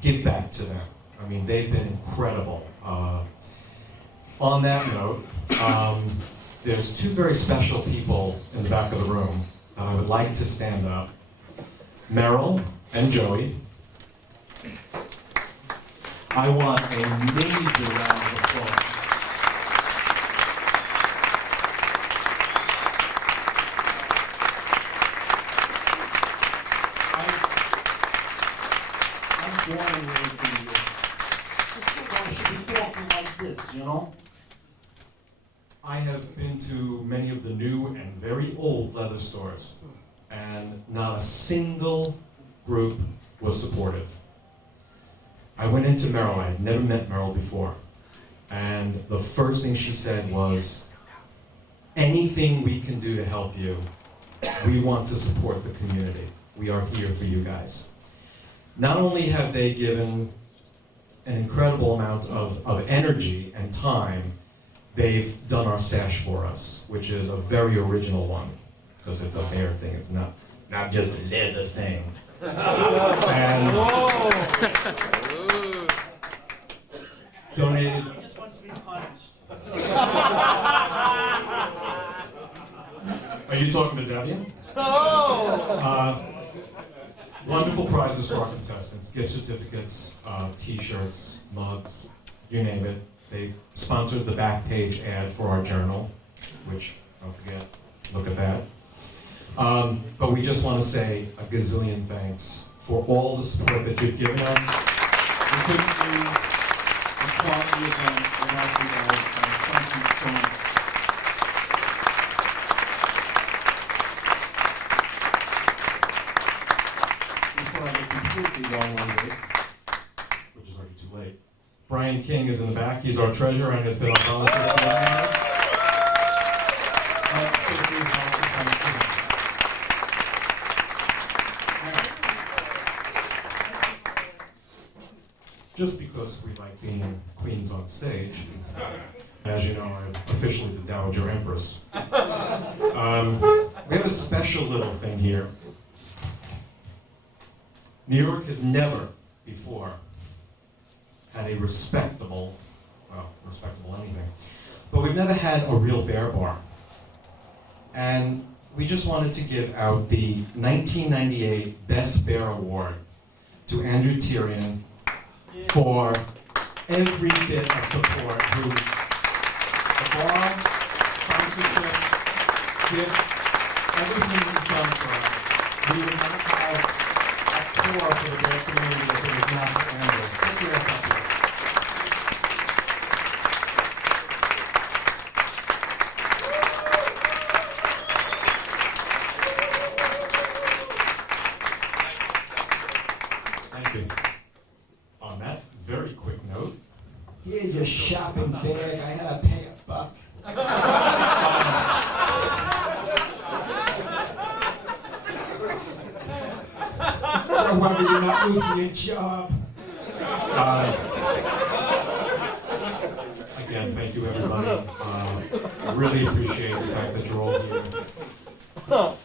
give back to them. I mean, they've been incredible. On that note, there's 2 very special people in the back of the room that I would like to stand up. Meryl and Joey. I want a major round of applause. I'm born and raised in New York. So I should be talking like this, you know? I have been to many of the new and very old leather stores, and not a single group was supportive. I went into Meryl. I had never met Meryl before. And the first thing she said was, anything we can do to help you, we want to support the community. We are here for you guys. Not only have they given an incredible amount of energy and time, they've done our sash for us, which is a very original one, because it's a bear thing. It's not just a leather thing. And donated. He just wants to be punished. Are you talking to Debian? No! Wonderful prizes for our contestants, gift certificates, t-shirts, mugs, you name it. They've sponsored the back page ad for our journal, which, don't forget, look at that. But we just want to say a gazillion thanks for all the support that you've given us. We couldn't do a quality event without you guys, and thank you so much. Before I get completely long-winded, which is already too late, Brian King is in the back. He's our treasurer and has been our volunteer coordinator. Stacy is also thanks to him. Just because we like being queens on stage, as you know, I'm officially the Dowager Empress. We have a special little thing here. New York has never before had a respectable anything, but we've never had a real bear bar. And we just wanted to give out the 1998 Best Bear Award to Andrew Tyrion for every bit of support, who the bar, sponsorship, gifts, everything he's done for us. We would not have a tour for the Bear community if it was not for Andrew. Get your ass up here. Thank you. On that very quick note, Here's your shopping bag. I had to pay $1. Don't worry, you're not losing your job. Again, thank you, everybody. I really appreciate the fact that you're all here.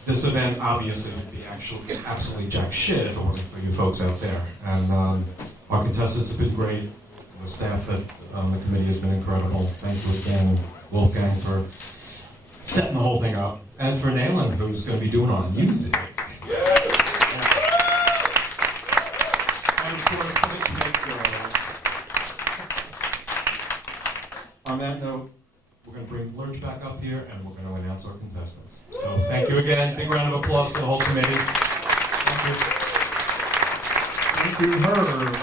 This event obviously would be absolutely jack shit if it wasn't for you folks out there. And our contestants have been great. The staff at the committee has been incredible. Thank you again, Wolfgang, for setting the whole thing up, and for Nayland, who's going to be doing our music. And of course, for the Cake Girls. On that note, we're going to bring Lurch back up here, and we're going to announce our contestants. So thank you again. Big round of applause for the whole committee. Thank you, Herb.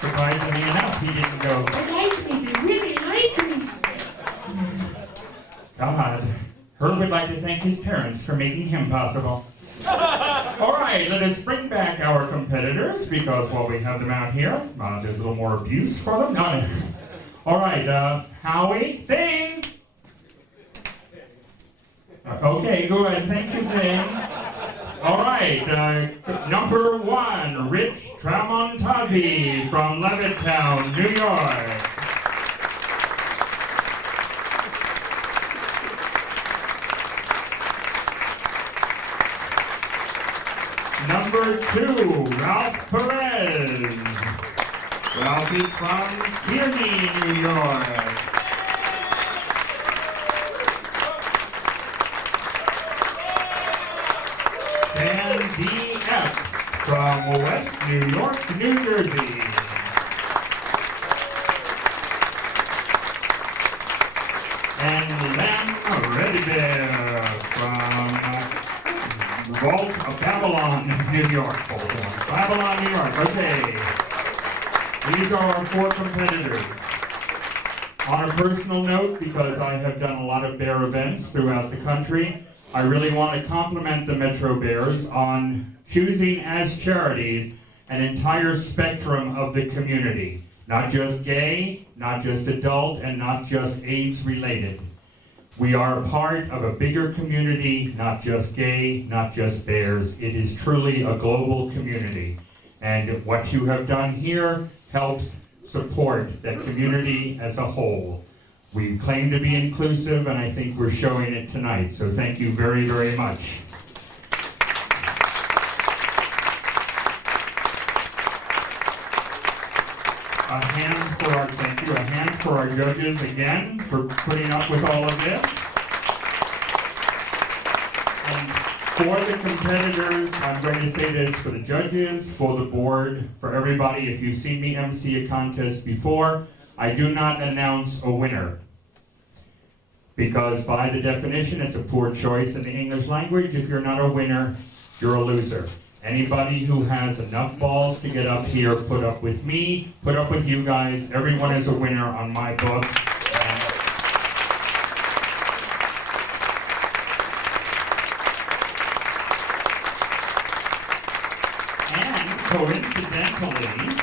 Surprisingly enough, he didn't go, "They like me, they really like me." God. Herb would like to thank his parents for making him possible. All right, let us bring back our competitors, because while we have them out here, there's a little more abuse for them. No. All right, Howie, Thing. Okay, go ahead. Thank you, Thing. All right, number 1, Rich Tramontazzi from Levittown, New York. Number 2, Ralph Perez. Ralph is from Kearney, New York. Stan D.X. from West New York, New Jersey. And Len Metrobear from Vault of Babylon, New York. Babylon, New York. Okay. These are our 4 competitors. On a personal note, because I have done a lot of bear events throughout the country, I really want to compliment the Metrobears on choosing as charities an entire spectrum of the community. Not just gay, not just adult, and not just AIDS related. We are a part of a bigger community, not just gay, not just bears. It is truly a global community. And what you have done here helps support that community as a whole. We claim to be inclusive, and I think we're showing it tonight. So thank you very, very much. A hand for our judges again for putting up with all of this. And for the competitors, I'm going to say this for the judges, for the board, for everybody. If you've seen me MC a contest before, I do not announce a winner. Because by the definition, it's a poor choice in the English language. If you're not a winner, you're a loser. Anybody who has enough balls to get up here, put up with me, put up with you guys. Everyone is a winner on my book. And coincidentally,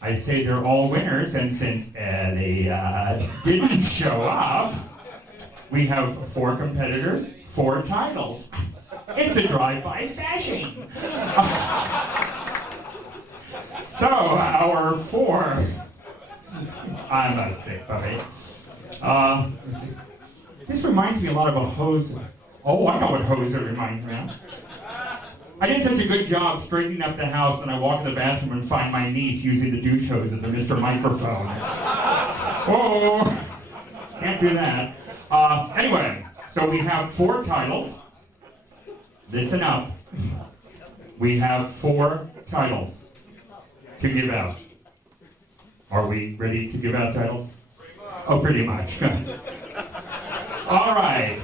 I say they're all winners, and since Elliot didn't show up, we have 4 competitors, 4 titles. It's a drive-by sashing. So our 4, I'm a sick puppy. This reminds me a lot of a hoser. Oh, I know what hoser reminds me of. I did such a good job straightening up the house, and I walk in the bathroom and find my niece using the douche hose as a Mr. Microphone. Oh, can't do that. Anyway, so we have 4 titles. Listen up. we have 4 titles to give out. Are we ready to give out titles? Oh, pretty much. All right.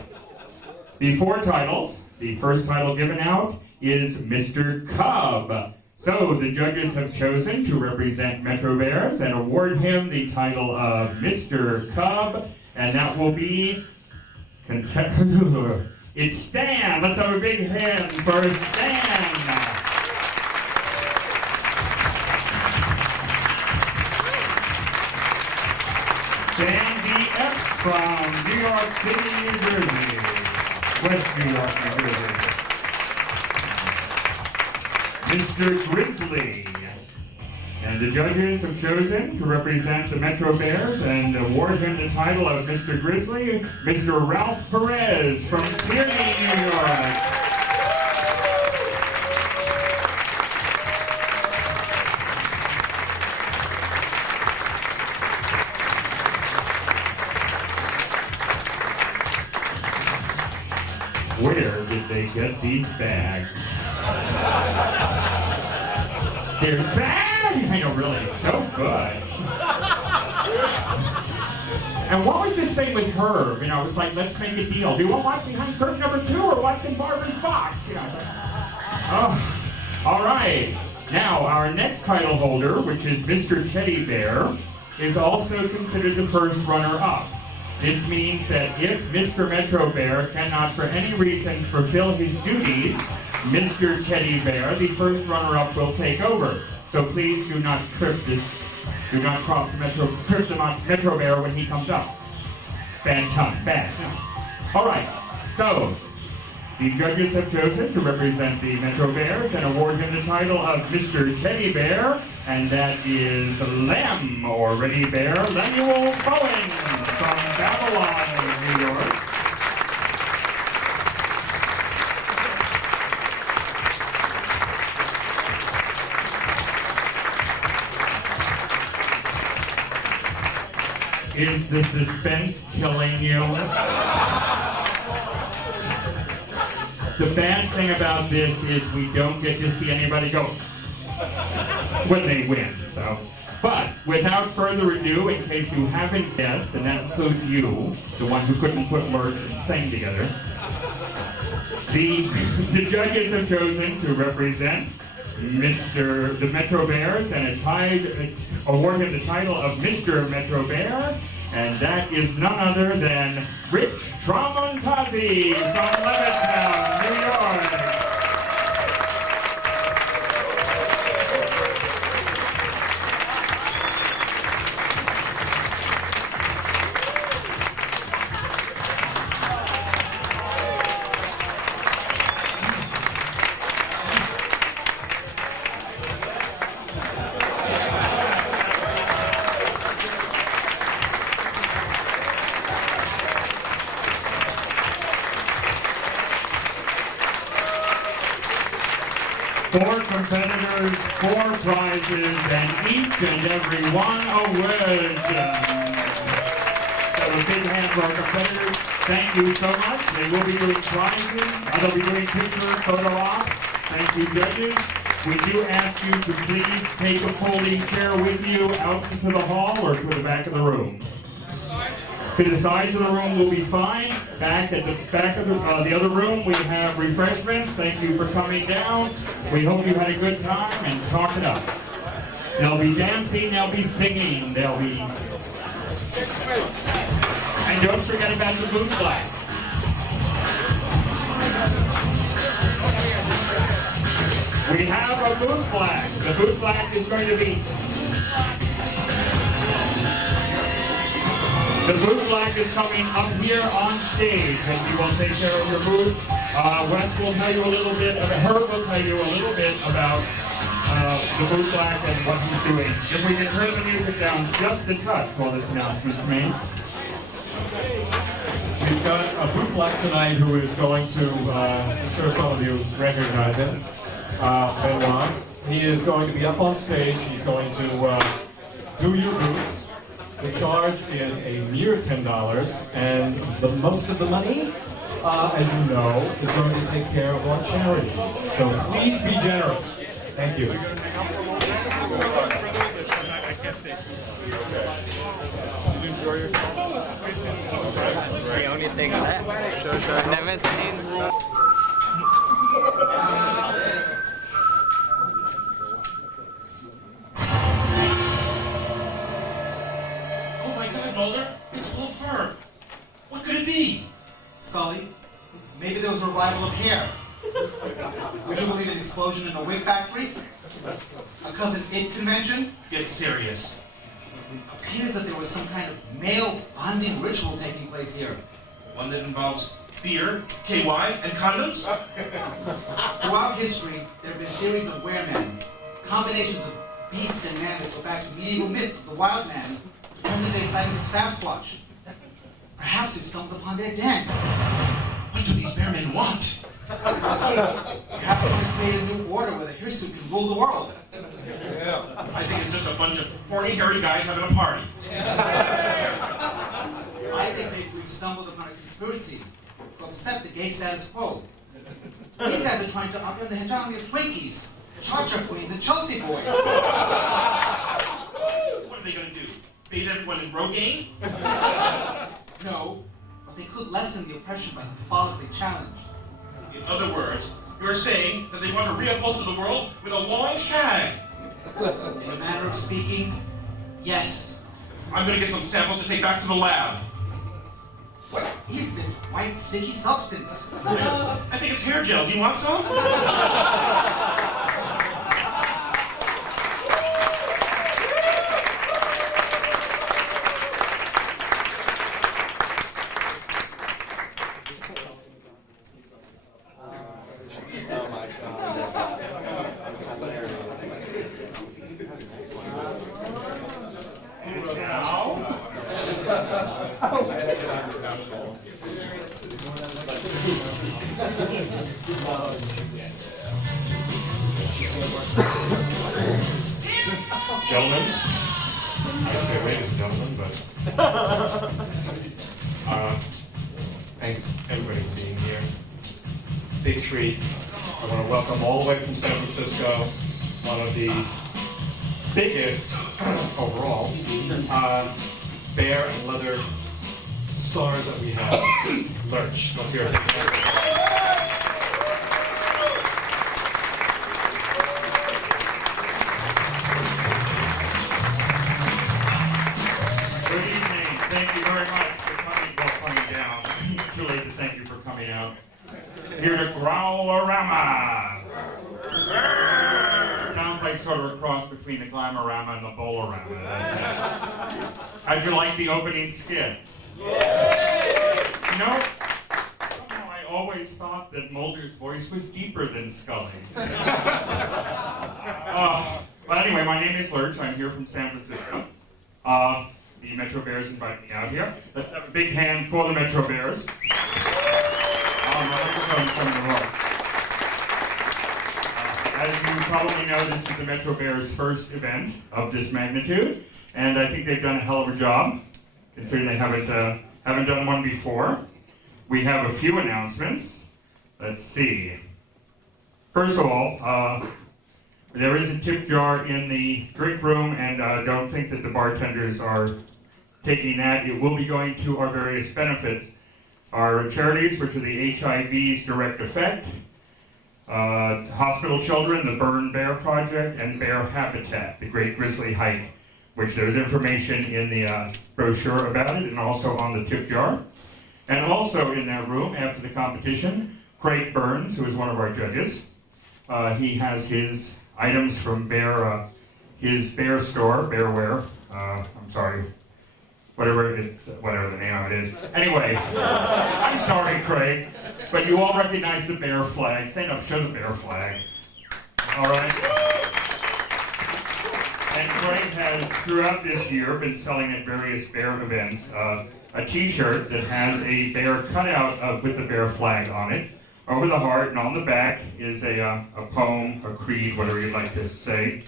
The 4 titles. The first title given out is Mr. Cub. So the judges have chosen to represent Metro Bears and award him the title of Mr. Cub, and that will be it's Stan. Let's have a big hand for Stan. Stan DX from New York City, New Jersey. West New York, New Jersey. Mr. Grizzly. And the judges have chosen to represent the Metro Bears and award him the title of Mr. Grizzly, Mr. Ralph Perez from Kearney, New York. Where did they get these bags? They're bags! I know, really, so good. And what was this thing with Herb? You know, it was like, let's make a deal. Do you want what's behind curtain number 2 or what's in Barbara's box? You know, it's like, oh, all right. Now, our next title holder, which is Mr. Teddy Bear, is also considered the first runner-up. This means that if Mr. Metro Bear cannot for any reason fulfill his duties, Mr. Teddy Bear, the first runner-up, will take over. So please do not trip the Metro Bear when he comes up. Bad tongue, bad. All right, so the judges have chosen to represent the Metro Bears and award him the title of Mr. Teddy Bear, and that is Lem, or Ready Bear, Lemuel Bowen from Babylon, New York. Is the suspense killing you? The bad thing about this is we don't get to see anybody go when they win, so. But without further ado, in case you haven't guessed, and that includes you, the one who couldn't put words and thing together, the judges have chosen to represent the Metro Bears and award him the title of Mr. Metro Bear, and that is none other than Rich Tramontazzi from Levittown, New York. Four competitors, 4 prizes, and each and every one a wedge. So a big hand for our competitors. Thank you so much. They will be doing prizes. They'll be doing picture photo ops. Thank you, judges. We do ask you to please take a folding chair with you out into the hall or to the back of the room. To the sides of the room will be fine. Back at the back of the other room, we have refreshments. Thank you for coming down. We hope you had a good time and talk it up. They'll be dancing, they'll be singing, they'll be... And don't forget about the boot black. We have a boot black. The boot black is going to be... The boot black is coming up here on stage, and we will take care of your boots. Wes will tell you a little bit, Herb will tell you a little bit about the boot black and what he's doing. If we can turn the music down just a touch while this announcement's made. We've got a boot black tonight who is going to, I'm sure some of you recognize him, Benoit. He is going to be up on stage. He's going to do your boots. The charge is a mere $10, and the most of the money as you know, is going to take care of our charities. So please be generous. Thank you. The only thing left. I've never seen. Oh my God, Mulder, it's full of fur. What could it be? Sully, maybe there was a revival of hair. Would you believe an explosion in a wig factory? A cousin it convention? Get serious. Appears that there was some kind of male bonding ritual taking place here. One that involves beer, KY, and condoms? Throughout history, there have been theories of weremen, combinations of beast and man that go back to medieval myths of the wild man, to present-day sightings of Sasquatch. Perhaps we've stumbled upon their den. What do these bear men want? Perhaps they want to create a new order where the hirsute can rule the world. I think it's just a bunch of horny, hairy guys having a party. I think maybe we've stumbled upon a conspiracy to upset the gay status quo. These guys are trying to upend the hegemony of Twinkies, Cha-Cha Queens, and Chelsea boys. What are they going to do? Bathe everyone in Rogaine? No, but they could lessen the oppression by hypothetically challenged. In other words, you're saying that they want to reupholster the world with a long shag. In a manner of speaking, yes. I'm going to get some samples to take back to the lab. What is this white sticky substance? I think it's hair gel. Do you want some? Gentlemen, I say ladies and gentlemen, but thanks everybody for being here. Big treat. I want to welcome all the way from San Francisco, one of the biggest overall bear and leather stars that we have. Lurch. Let's hear it. Thank you very much for coming down. It's too late to thank you for coming out. Here to Growlorama. Sounds like sort of a cross between the Glamorama and the Bolorama, doesn't it? How'd you like the opening skit? You know, somehow I always thought that Mulder's voice was deeper than Scully's. But anyway, my name is Lurch. I'm here from San Francisco. The Metrobears invited me out here. Let's have a big hand for the Metrobears. As you probably know, this is the Metrobears' first event of this magnitude, and I think they've done a hell of a job, considering they haven't done one before. We have a few announcements. Let's see. First of all, there is a tip jar in the drink room, and don't think that the bartenders are taking that. It will be going to our various benefits. Our charities, which are the HIV's Direct Effect, Hospital Children, the Burn Bear Project, and Bear Habitat, the Great Grizzly Hike, which there's information in the brochure about it and also on the tip jar. And also in that room, after the competition, Craig Burns, who is one of our judges, he has his items from his bear store, Bearwear. I'm sorry, whatever the name of it is. Anyway, I'm sorry, Craig, but you all recognize the bear flag. Stand up, show the bear flag. All right. And Craig has, throughout this year, been selling at various bear events a T-shirt that has a bear cutout with the bear flag on it. Over the heart and on the back is a poem, a creed, whatever you'd like to say.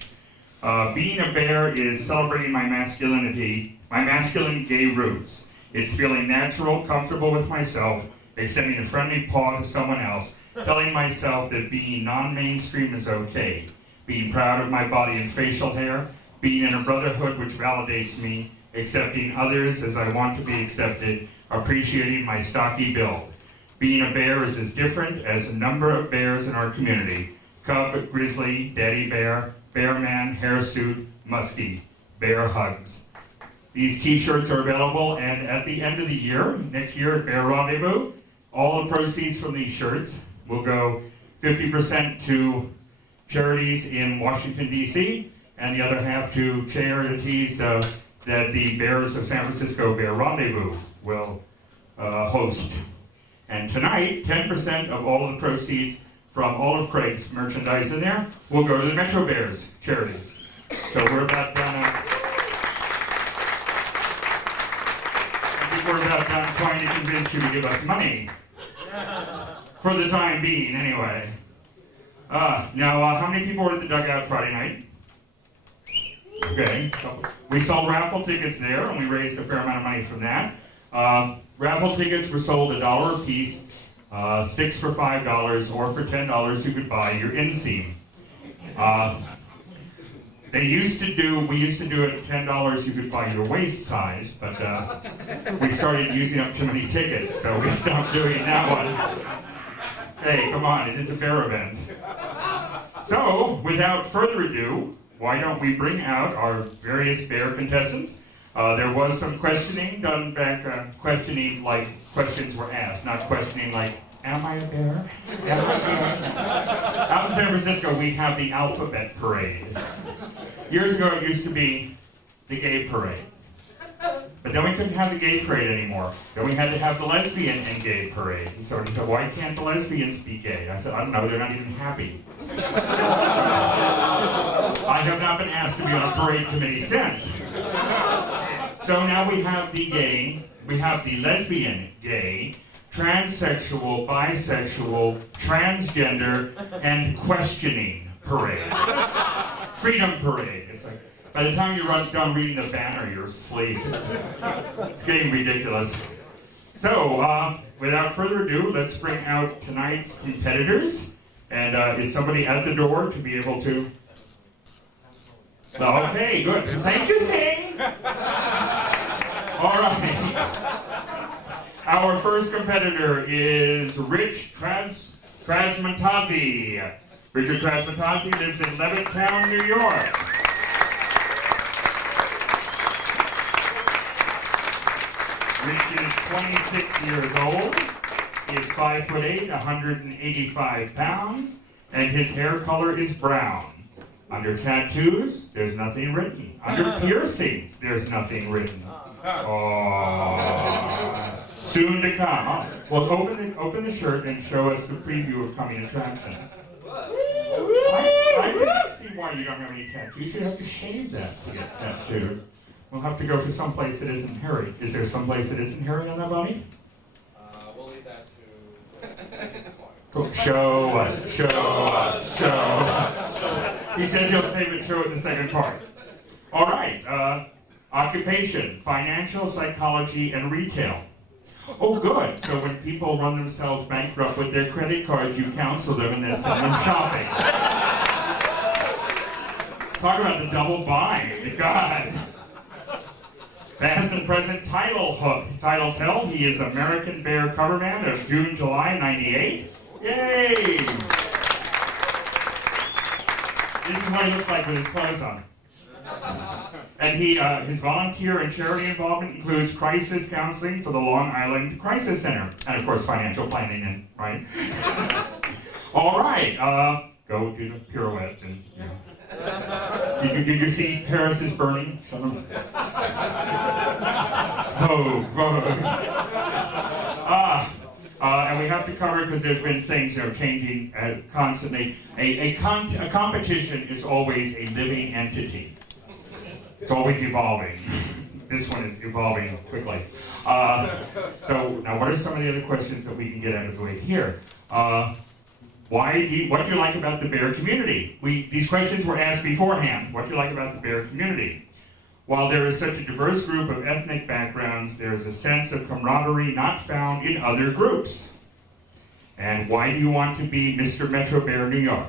Being a bear is celebrating my masculinity, my masculine gay roots. It's feeling natural, comfortable with myself, extending a friendly paw to someone else, telling myself that being non-mainstream is okay, being proud of my body and facial hair, being in a brotherhood which validates me, accepting others as I want to be accepted, appreciating my stocky build. Being a bear is as different as a number of bears in our community. Cub, grizzly, daddy bear, bear man, hirsute, muskie, bear hugs. These t-shirts are available, and at the end of the year, next year at Bear Rendezvous, all the proceeds from these shirts will go 50% to charities in Washington, D.C., and the other half to charities that the Bears of San Francisco Bear Rendezvous will host. And tonight, 10% of all the proceeds from all of Craig's merchandise in there will go to the Metrobears charities. So we're about done. We're about done trying to convince you to give us money. For the time being, anyway. Now, how many people were at the dugout Friday night? Okay. We sold raffle tickets there, and we raised a fair amount of money from that. Raffle tickets were sold $1 a piece, 6 for $5, or for $10 you could buy your inseam. We used to do it at $10 you could buy your waist size, but we started using up too many tickets, so we stopped doing that one. Hey, come on, it is a bear event. So, without further ado, why don't we bring out our various bear contestants? There was some questioning done back, questioning like questions were asked, not questioning like, am I a bear? Am I a bear? Out in San Francisco, we have the alphabet parade. Years ago, it used to be the gay parade. But then we couldn't have the gay parade anymore. Then we had to have the lesbian and gay parade. And so he said, why can't the lesbians be gay? I said, I don't know, they're not even happy. I have not been asked to be on a parade committee since. So now we have the gay, we have the lesbian gay, transsexual, bisexual, transgender, and questioning parade. Freedom parade. It's like, by the time you're done reading the banner, you're asleep. It's getting ridiculous. So, without further ado, let's bring out tonight's competitors. And is somebody at the door to be able to? Okay, good. Thank you, Thing. All right. Our first competitor is Rich Trasmatazzi. Richard Trasmatazzi lives in Levittown, New York. Rich is 26 years old. He is 5'8", 185 pounds, and his hair color is brown. Under tattoos, there's nothing written. Under piercings, there's nothing written. Oh, soon to come. Well, open the shirt and show us the preview of coming attractions. I can see why you don't have any tattoos. You have to shave that to get tattooed. We'll have to go for someplace that isn't hairy. Is there someplace that isn't hairy on that body? We'll leave that to... Cool. Show us, show us, show us. He says he'll save it, show it in the second part. All right. Occupation, financial, psychology, and retail. Oh, good. So when people run themselves bankrupt with their credit cards, you counsel them and then send them shopping. Talk about the double bind. God. Past and present title hook. Titles held. He is American Bear coverman of June, July, '98. Yay! This is what he looks like with his clothes on. And his volunteer and charity involvement includes crisis counseling for the Long Island Crisis Center, and of course financial planning, and right. All right, go do the pirouette, and you know. Did you see Paris is Burning? Vogue. And we have to cover it because there's been things changing constantly. A competition is always a living entity. It's always evolving. This one is evolving quickly. So now, what are some of the other questions that we can get out of the way here? What do you like about the bear community? These questions were asked beforehand. What do you like about the bear community? While there is such a diverse group of ethnic backgrounds, there is a sense of camaraderie not found in other groups. And why do you want to be Mr. Metrobear, New York?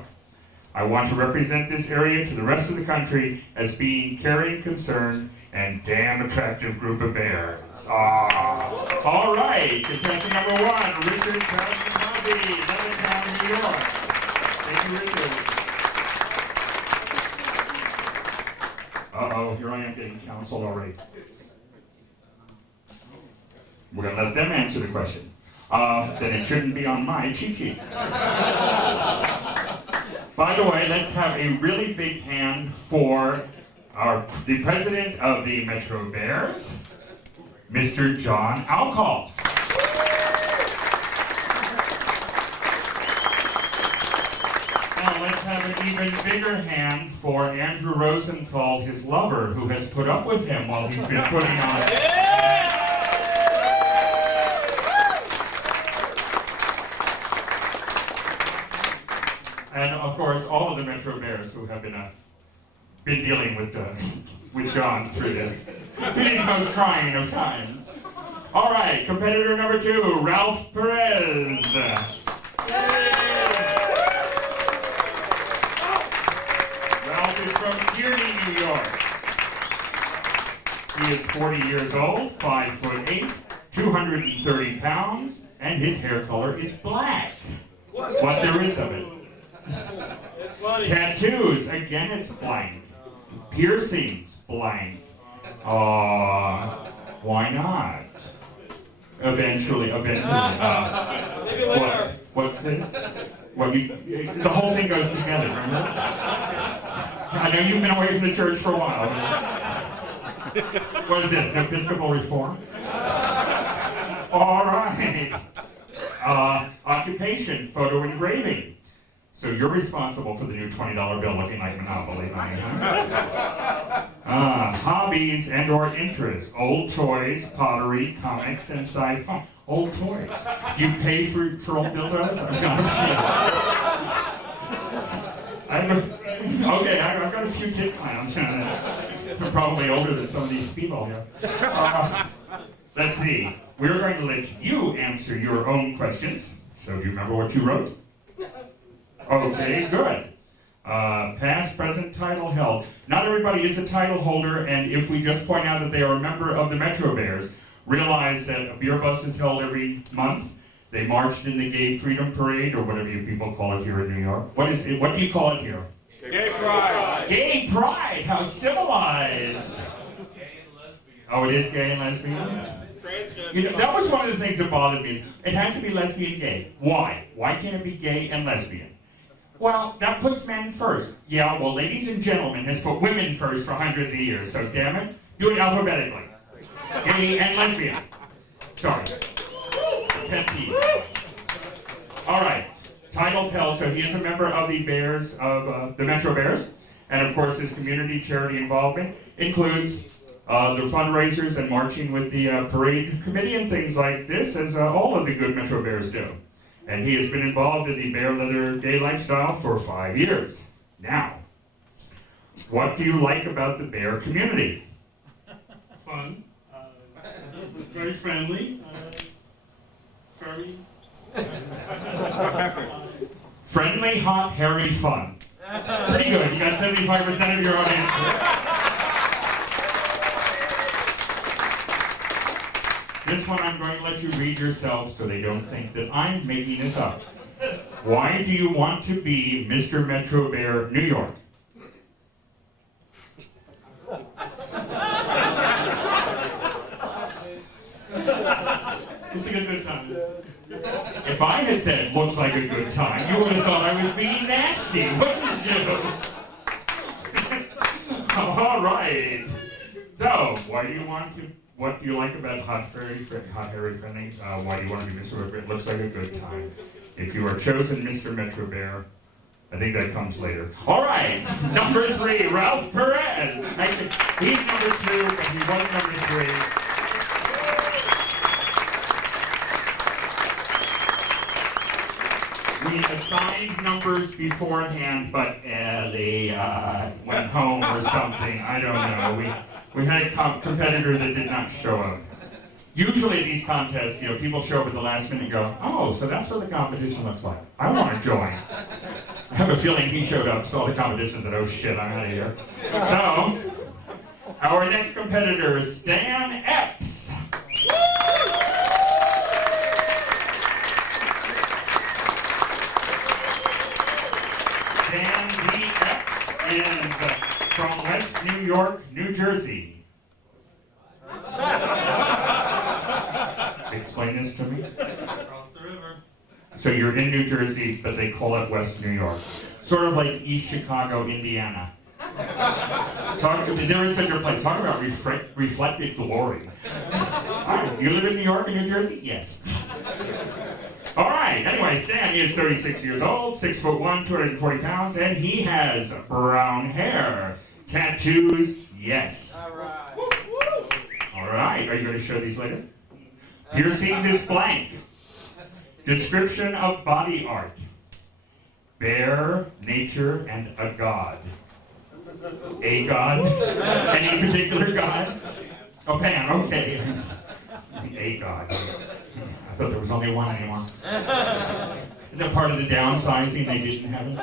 I want to represent this area to the rest of the country as being caring, concerned, and damn attractive group of bears. Ah. All right, contestant number 1, Richard Carlson Bobby, Levittown, New York. Thank you, Richard. Uh-oh, here I am getting counseled already. We're going to let them answer the question. Then it shouldn't be on my cheat sheet. By the way, let's have a really big hand for the president of the Metrobears, Mr. John Alcott. Now let's have an even bigger hand for Andrew Rosenthal, his lover, who has put up with him while he's been putting on. And of course, all of the Metrobears who have been dealing with John through these most trying of times. All right, competitor number 2, Ralph Perez. Ralph is from Kearney, New York. He is 40 years old, 5'8", 230 pounds, and his hair color is black. What there is of it. Tattoos, again it's blank. Piercings, blank. Why not? Eventually. What's this? The whole thing goes together, remember? I know you've been away from the church for a while. What is this, Episcopal reform? All right. Occupation, photo engraving. So you're responsible for the new $20 bill looking like Monopoly money, huh? Hobbies and or interests. Old toys, pottery, comics, and sci-fi. Old toys. Do you pay for old dildos? I've got a few tit clowns. They're probably older than some of these people here. Let's see. We're going to let you answer your own questions. So do you remember what you wrote? Okay, good. Past, present, title held. Not everybody is a title holder, and if we just point out that they are a member of the Metrobears, realize that a beer bus is held every month. They marched in the Gay Freedom Parade, or whatever you people call it here in New York. What is it? What do you call it here? Gay Pride. Gay Pride. How civilized. Oh, it is gay and lesbian? You know, that was one of the things that bothered me. It has to be lesbian gay. Why? Why can't it be gay and lesbian? Well, that puts men first. Yeah, well, ladies and gentlemen has put women first for hundreds of years, so damn it, do it alphabetically. Gay and lesbian. Sorry. Pet peeve. All right, titles held. So he is a member of the Bears, of the Metrobears, and of course his community charity involvement includes the fundraisers and marching with the parade committee and things like this, as all of the good Metrobears do. And he has been involved in the bear leather gay lifestyle for 5 years. Now, what do you like about the bear community? Fun, very friendly, very... Friendly, hot, hairy, fun. Pretty good. You got 75% of your own answer. This one I'm going to let you read yourself so they don't think that I'm making this up. Why do you want to be Mr. Metrobear, New York? It's a good time. If I had said, looks like a good time, you would have thought I was being nasty, wouldn't you? All right. So, why do you want to... What do you like about hot, hairy, friendly? Why do you want to be Mr. Metrobear? It looks like a good time. If you are chosen Mr. Metrobear, I think that comes later. All right, number 3, Ralph Perez. Actually, he's number 2, but he was number 3. We assigned numbers beforehand, but Ellie went home or something. I don't know. We had a competitor that did not show up. Usually these contests, people show up at the last minute and go, oh, so that's what the competition looks like. I want to join. I have a feeling he showed up, saw the competition, and said, oh shit, I'm out of here. So, our next competitor is Stan Epps. Stan D. Epps is from West New York, New Jersey. Explain this to me. Across the river. So you're in New Jersey, but they call it West New York. Sort of like East Chicago, Indiana. There is such a place. Talk about reflected glory. All right, you live in New York and New Jersey? Yes. All right, anyway, Stan is 36 years old, 6'1", 240 pounds, and he has brown hair. Tattoos, yes. All right. All right, are you going to show these later? Piercings is blank. Description of body art. Bear, nature, and a god. A god? Any particular god? Oh, Pam, okay. A god. I thought there was only one anymore. Is that part of the downsizing they didn't have it?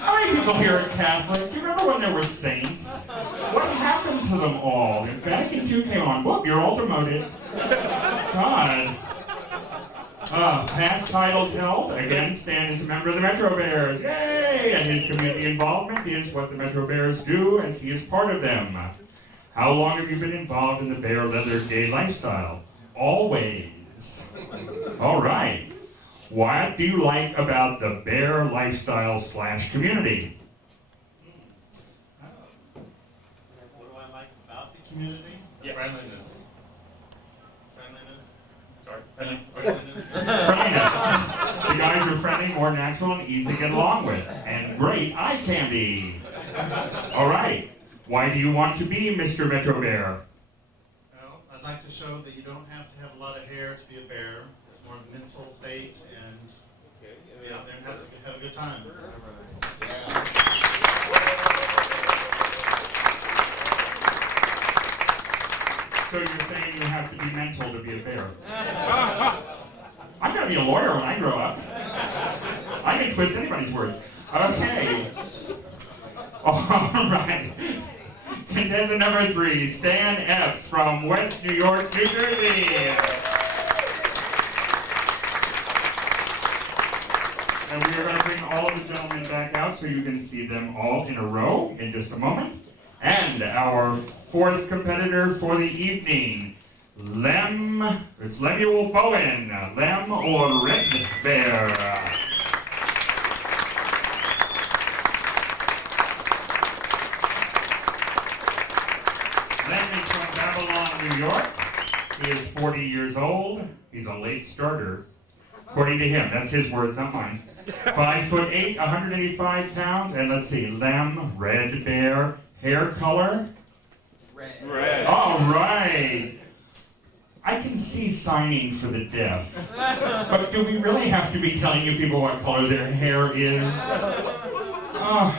How many people here are Catholic? Do you remember when there were saints? What happened to them all? If Vatican II came on, whoop, you're all demoted. God. Past titles held. Again, Stan is a member of the Metrobears. Yay! And his community involvement is what the Metrobears do, as he is part of them. How long have you been involved in the bear leather gay lifestyle? Always. All right. What do you like about the bear lifestyle / community? What do I like about the community? Yes. Friendliness. Friendliness. Sorry. Friendliness. Friendliness. The guys are friendly, more natural, and easy to get along with. And great eye candy. All right. Why do you want to be Mr. Metrobear? Well, I'd like to show that you don't have to have a lot of hair to be a bear. It's more a mental state, and be out there and have a good time. So you're saying you have to be mental to be a bear? I'm going to be a lawyer when I grow up. I can twist anybody's words. Okay. All right. Contestant number 3, Stan Epps from West New York, New Jersey. And we are going to bring all of the gentlemen back out so you can see them all in a row in just a moment. And our 4th competitor for the evening, it's Lemuel Bowen, Lem or Red Bear. Lem is from Babylon, New York. He is 40 years old. He's a late starter, according to him. That's his words, not mine. 5'8", 185 pounds. And let's see, Lem, Red Bear. Hair color? Red. All right. I can see signing for the deaf. But do we really have to be telling you people what color their hair is? Oh,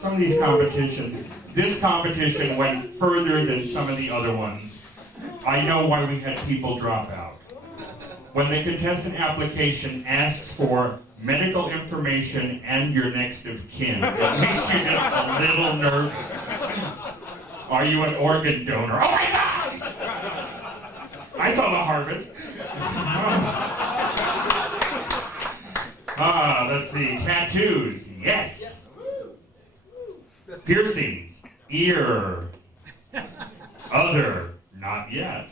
some of these competitions. This competition went further than some of the other ones. I know why we had people drop out. When the contestant application asks for medical information and your next of kin, it makes you just a little nervous. Are you an organ donor? Oh my God! I saw the harvest. Let's see. Tattoos, yes. Piercings, ear. Other, not yet.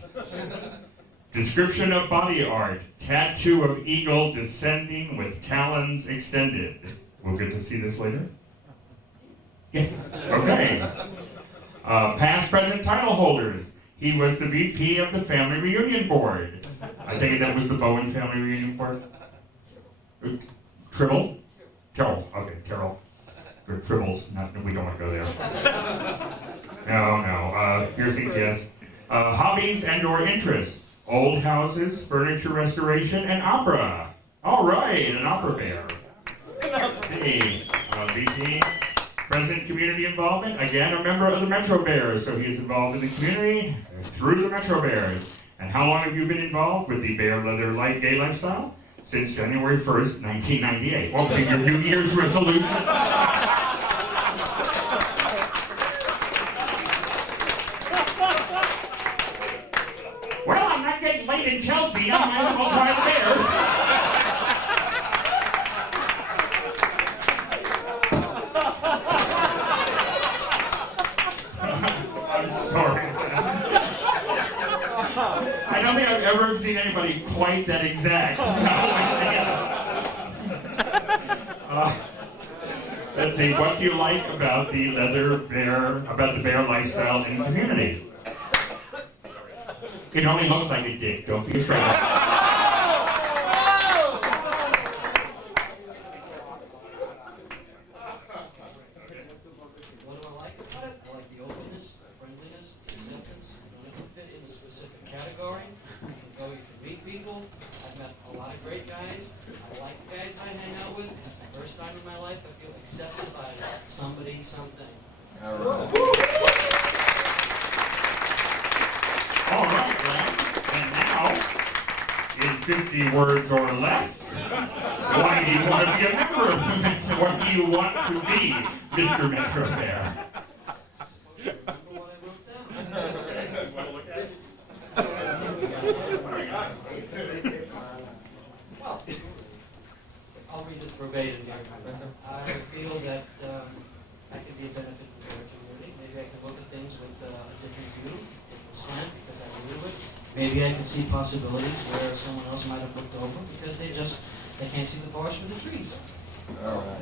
Description of body art, tattoo of eagle descending with talons extended. We'll get to see this later. Yes, okay. Past, present title holders. He was the VP of the Family Reunion Board. I think that was the Bowen Family Reunion Board. Tribble? Carol, okay, Carol. Or Tribbles, we don't want to go there. No, piercings, yes. Hobbies and or interests. Old houses, furniture restoration, and opera. All right, an opera bear. Hey, VP, Present community involvement, again, a member of the Metrobears, so he is involved in the community through the Metrobears. And how long have you been involved with the Bear Leather Light Gay lifestyle? Since January 1st, 1998. What was your New Year's resolution? Well, I'm not getting laid in Chelsea, I might as well try the Bears. I'm sorry. I don't think I've ever seen anybody quite that exact. Let's see, what do you like about the bear lifestyle in the community? It only looks like a dick, don't be afraid. What do I like about it? I like the openness, the friendliness, the acceptance. You don't have to fit in a specific category. You can go, you can meet people. I've met a lot of great guys. I like the guys I hang out with. It's the first time in my life I feel accepted by somebody, something. All right. All right, Glenn. And now, in 50 words or less, why do you want to be a member of the Metro? What do you want to be, Mr. Metrobear? Well, I'll read this verbatim here. I feel that I can be a benefit to the community. Maybe I can look at things with a different view, different slant, because I knew it. Maybe I can see possibilities where someone else might have looked over because they can't see the forest for the trees. All right.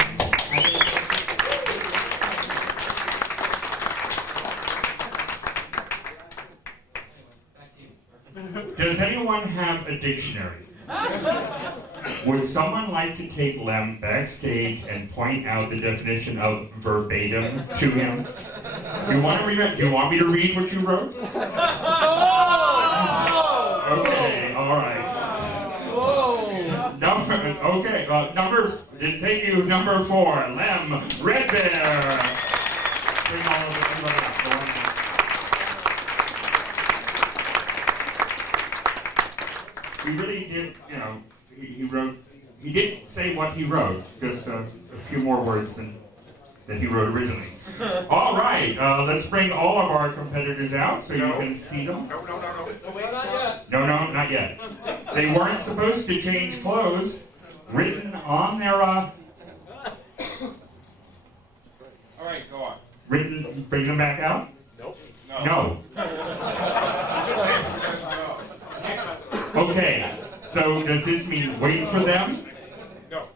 Does anyone have a dictionary? Would someone like to take Lem backstage and point out the definition of verbatim to him? Do you want me to read what you wrote? Okay, all right. Thank you, number 4, Lem Red Bear. Bring all of everybody up. Go on. He really did, he didn't say what he wrote, just a few more words than he wrote originally. All right, let's bring all of our competitors out so you can see them. No. Wait, not yet. No, not yet. They weren't supposed to change clothes. Written on their, All right, go on. bring them back out? Nope. No. Okay, so does this mean wait for them? No.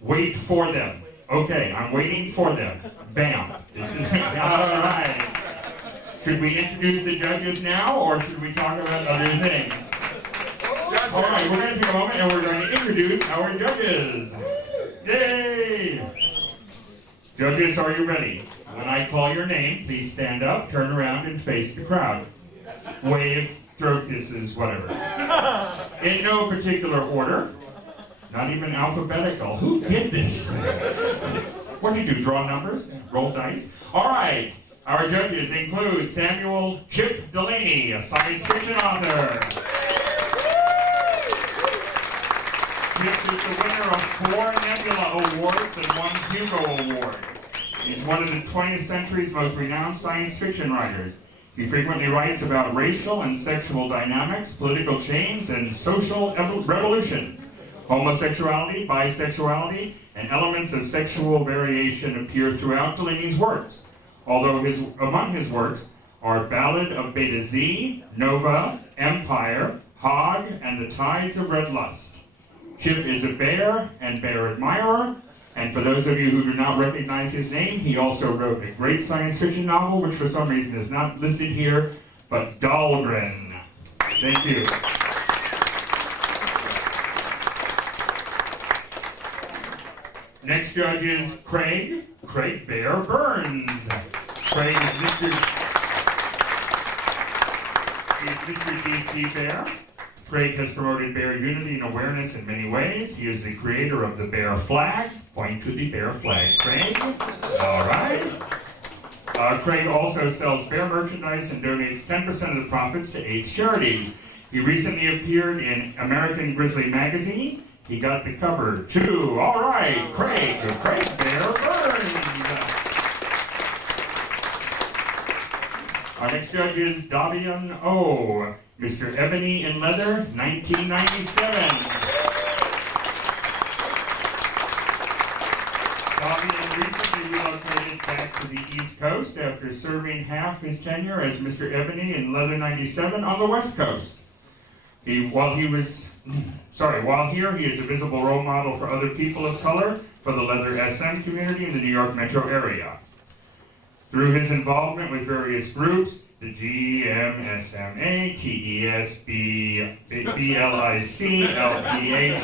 Wait for them. Okay, I'm waiting for them. Bam. This is all right. Should we introduce the judges now, or should we talk about other things? All right, we're going to take a moment and we're going to introduce our judges. Yay! Judges, are you ready? When I call your name, please stand up, turn around, and face the crowd. Wave, throat kisses, whatever. In no particular order. Not even alphabetical. Who did this? What do you do, draw numbers? Roll dice? All right. Our judges include Samuel Chip Delaney, a science fiction author. Chip is the winner of 4 Nebula Awards and 1 Hugo Award. He's one of the 20th century's most renowned science fiction writers. He frequently writes about racial and sexual dynamics, political change, and social revolution. Homosexuality, bisexuality, and elements of sexual variation appear throughout Delaney's works, although among his works are Ballad of Beta Z, Nova, Empire, Hog, and the Tides of Red Lust. Chip is a bear and bear admirer, and for those of you who do not recognize his name, he also wrote a great science fiction novel, which for some reason is not listed here, but Dahlgren. Thank you. Next judge is Craig Bear Burns. Craig is Mr. DC Bear. Craig has promoted bear unity and awareness in many ways. He is the creator of the bear flag. Point to the bear flag, Craig. All right. Craig also sells bear merchandise and donates 10% of the profits to AIDS charities. He recently appeared in American Grizzly magazine. He got the cover too. All right, Craig Bear Burns. Our next judge is Davian O. Mr. Ebony in Leather, 1997. Davian recently relocated back to the East Coast after serving half his tenure as Mr. Ebony in Leather 97 on the West Coast. While here, he is a visible role model for other people of color for the Leather SM community in the New York metro area. Through his involvement with various groups, the GMSMA, TES, BLIC, LPH,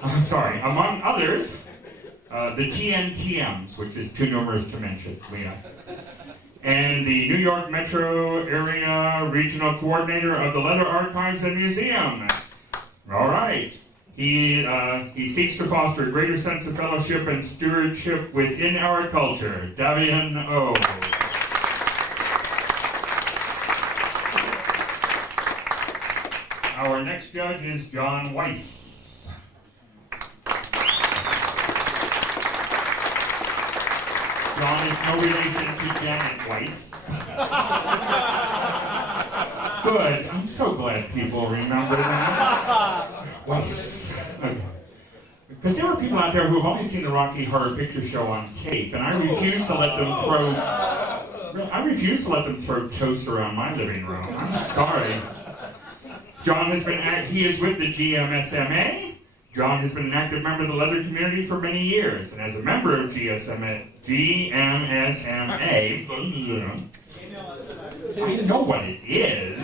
MOUSC, among others, the TNTMs, which is too numerous to mention, and the New York Metro Area Regional Coordinator of the Leather Archives and Museum. All right. He seeks to foster a greater sense of fellowship and stewardship within our culture. Davian O. Our next judge is John Weiss. John is no relation to Janet Weiss. Good. I'm so glad people remember that. Weiss. Okay. Because there are people out there who have only seen the Rocky Horror Picture Show on tape, and I refuse to let them throw toast around my living room. I'm sorry. John has been he is with the GMSMA. John has been an active member of the leather community for many years, and as a member of GMSMA, I know what it is.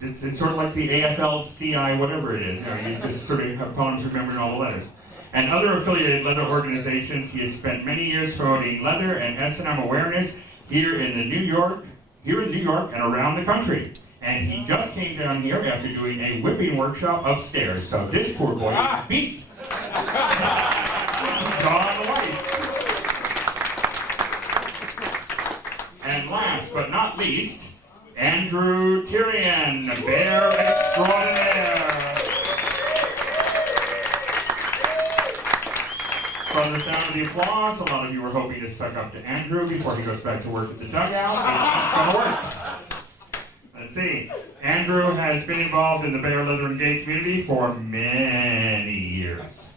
It's sort of like the AFL-CI, whatever it is. You just sort of have problems remembering all the letters. And other affiliated leather organizations, he has spent many years promoting leather and S&M awareness here in New York and around the country. And he just came down here after doing a whipping workshop upstairs. So this poor boy is beat. John Weiss. And last but not least, Andrew Tyrion, Bear Extraordinaire. From the sound of the applause, a lot of you were hoping to suck up to Andrew before he goes back to work at the dugout. It's not going to work. Let's see. Andrew has been involved in the Bear Leather and Gate community for many years.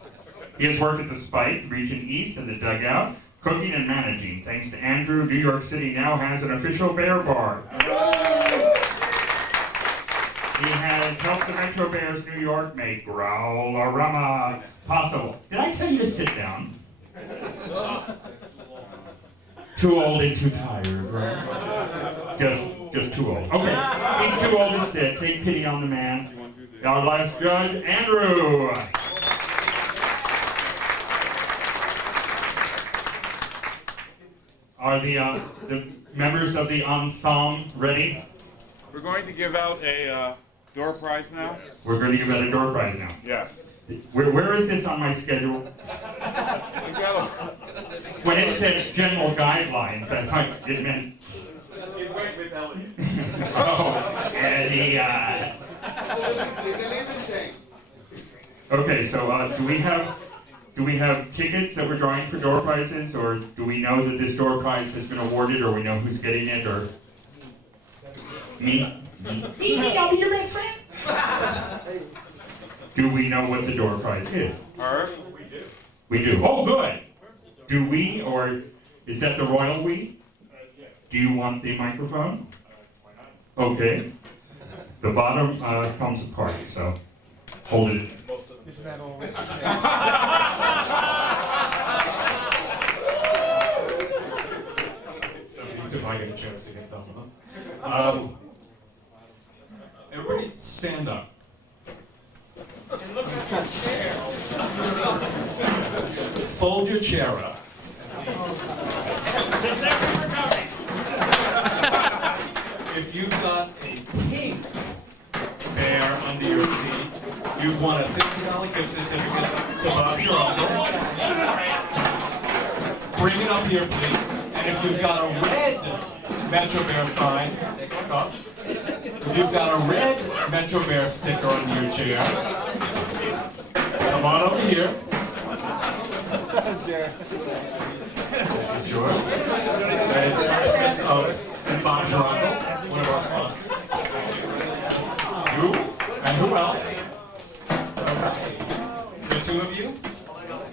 He has worked at the Spike, Region East, and the dugout, cooking and managing. Thanks to Andrew, New York City now has an official bear bar. He has helped the Metro Bears New York make Growl-a-Rama possible. Did I tell you to sit down? Too old and too tired, right? Just too old. Okay, he's too old to sit. Take pity on the man. Our last judge, Andrew. Are the members of the ensemble ready? We're going to give out a door prize now. We're going to give out a door prize now. Yes. Where is this on my schedule? When it said general guidelines, I thought it meant. It went with Elliot. Oh, and Okay, so do we have tickets that we're drawing for door prizes, or do we know that this door prize has been awarded, or we know who's getting it, or me? Me, I'll be your best friend. Do we know what the door prize is? We do. We do. Oh, good. Do we, or is that the royal we? Do you want the microphone? Okay. The bottom comes apart, so hold it. Is that all? If I get a chance to get done, huh? Everybody stand up. And look at your chair. Fold your chair up. If you've got a pink bear under your seat, you'd want a $50 gift certificate to Bob's Your Uncle. Bring it up here, please. And if you've got a red Metrobear sign, look up. If you've got a red Metrobear sticker on your chair, come on over here. It's yours. There's evidence of Bob's Your Uncle, one of our sponsors. You and who else? The two of you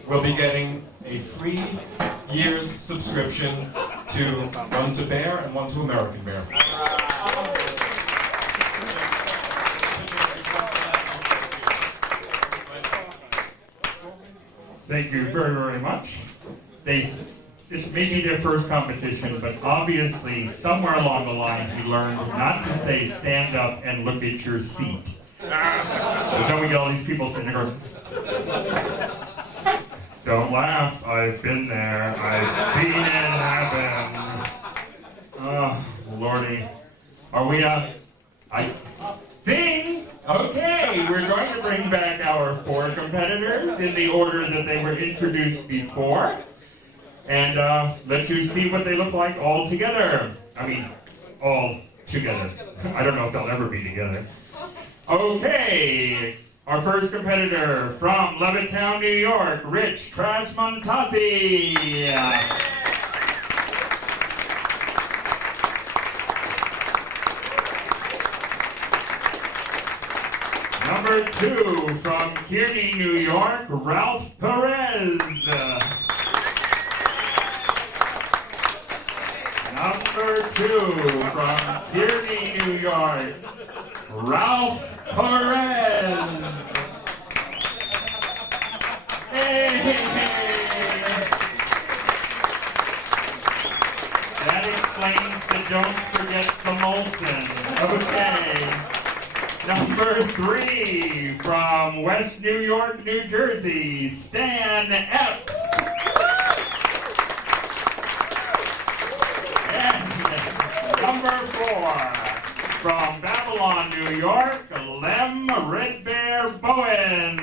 will be getting a free year's subscription to one to Bear and one to American Bear. Thank you very, very much. This may be their first competition, but obviously somewhere along the line he learned not to say stand up and look at your seat. So we get all these people sitting there going, don't laugh, I've been there, I've seen it happen. Oh, Lordy. Are we okay, we're going to bring back our 4 competitors in the order that they were introduced before. And let you see what they look like all together. I mean, all together. I don't know if they'll ever be together. Okay, our first competitor from Levittown, New York, Rich Trasmontazzi. Number 2 from Kearney, New York, Ralph Perez. Number 2 from Kearney, New York, Ralph Perez. Hey. That explains the don't forget the Molson. Okay. Number 3 from West New York, New Jersey, Stan Epps. Number 4, from Babylon, New York, Lem Red Bear Bowen.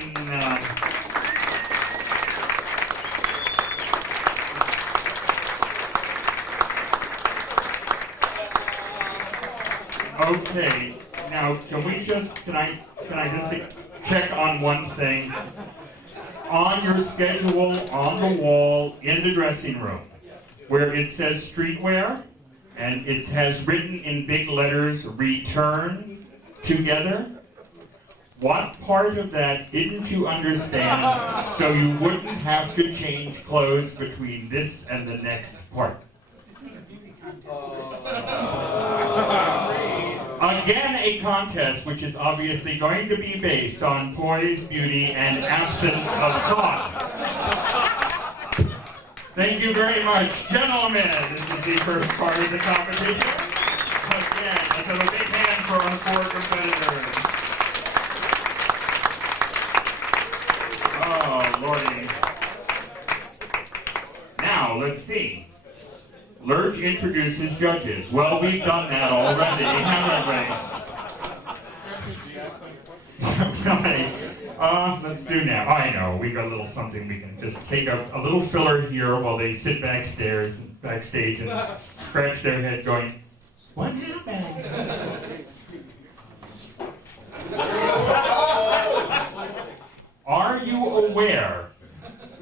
Okay, now can I just check on one thing? On your schedule, on the wall, in the dressing room, where it says streetwear, and it has written in big letters, return together. What part of that didn't you understand so you wouldn't have to change clothes between this and the next part? Again, a contest which is obviously going to be based on poise, beauty, and absence of thought. Thank you very much, gentlemen. This is the first part of the competition. Again, let's have a big hand for our 4 competitors. Oh, Lordy. Now, let's see. Lurch introduces judges. Well, we've done that already, haven't we? Let's do now. I know, we got a little something we can just take a little filler here while they sit backstage and scratch their head going, what happened? Are you aware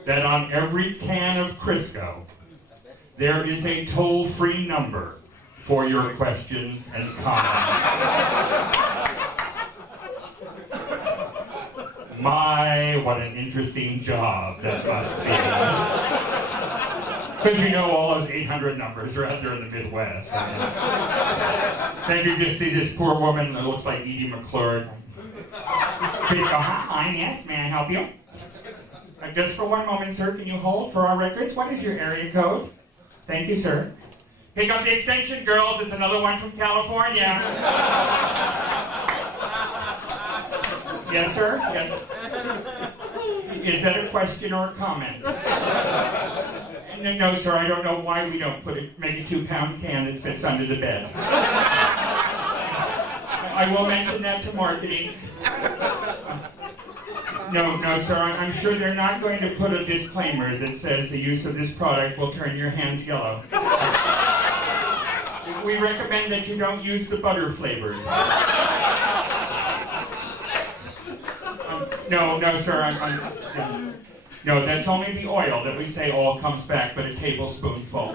that on every can of Crisco, there is a toll-free number for your questions and comments? My, what an interesting job that must be. Because you know all those 800 numbers are out there in the Midwest. Right? Then you just see this poor woman that looks like Edie McClure. Please go, hi, yes, may I help you? Just for one moment, sir, can you hold for our records? What is your area code? Thank you, sir. Pick up the extension, girls. It's another one from California. Yes, sir? Yes. Is that a question or a comment? No, sir, I don't know why we don't make a 2-pound can that fits under the bed. I will mention that to marketing. No, sir. I'm sure they're not going to put a disclaimer that says the use of this product will turn your hands yellow. We recommend that you don't use the butter flavored. No, sir. No, that's only the oil that we say all comes back, but a tablespoonful.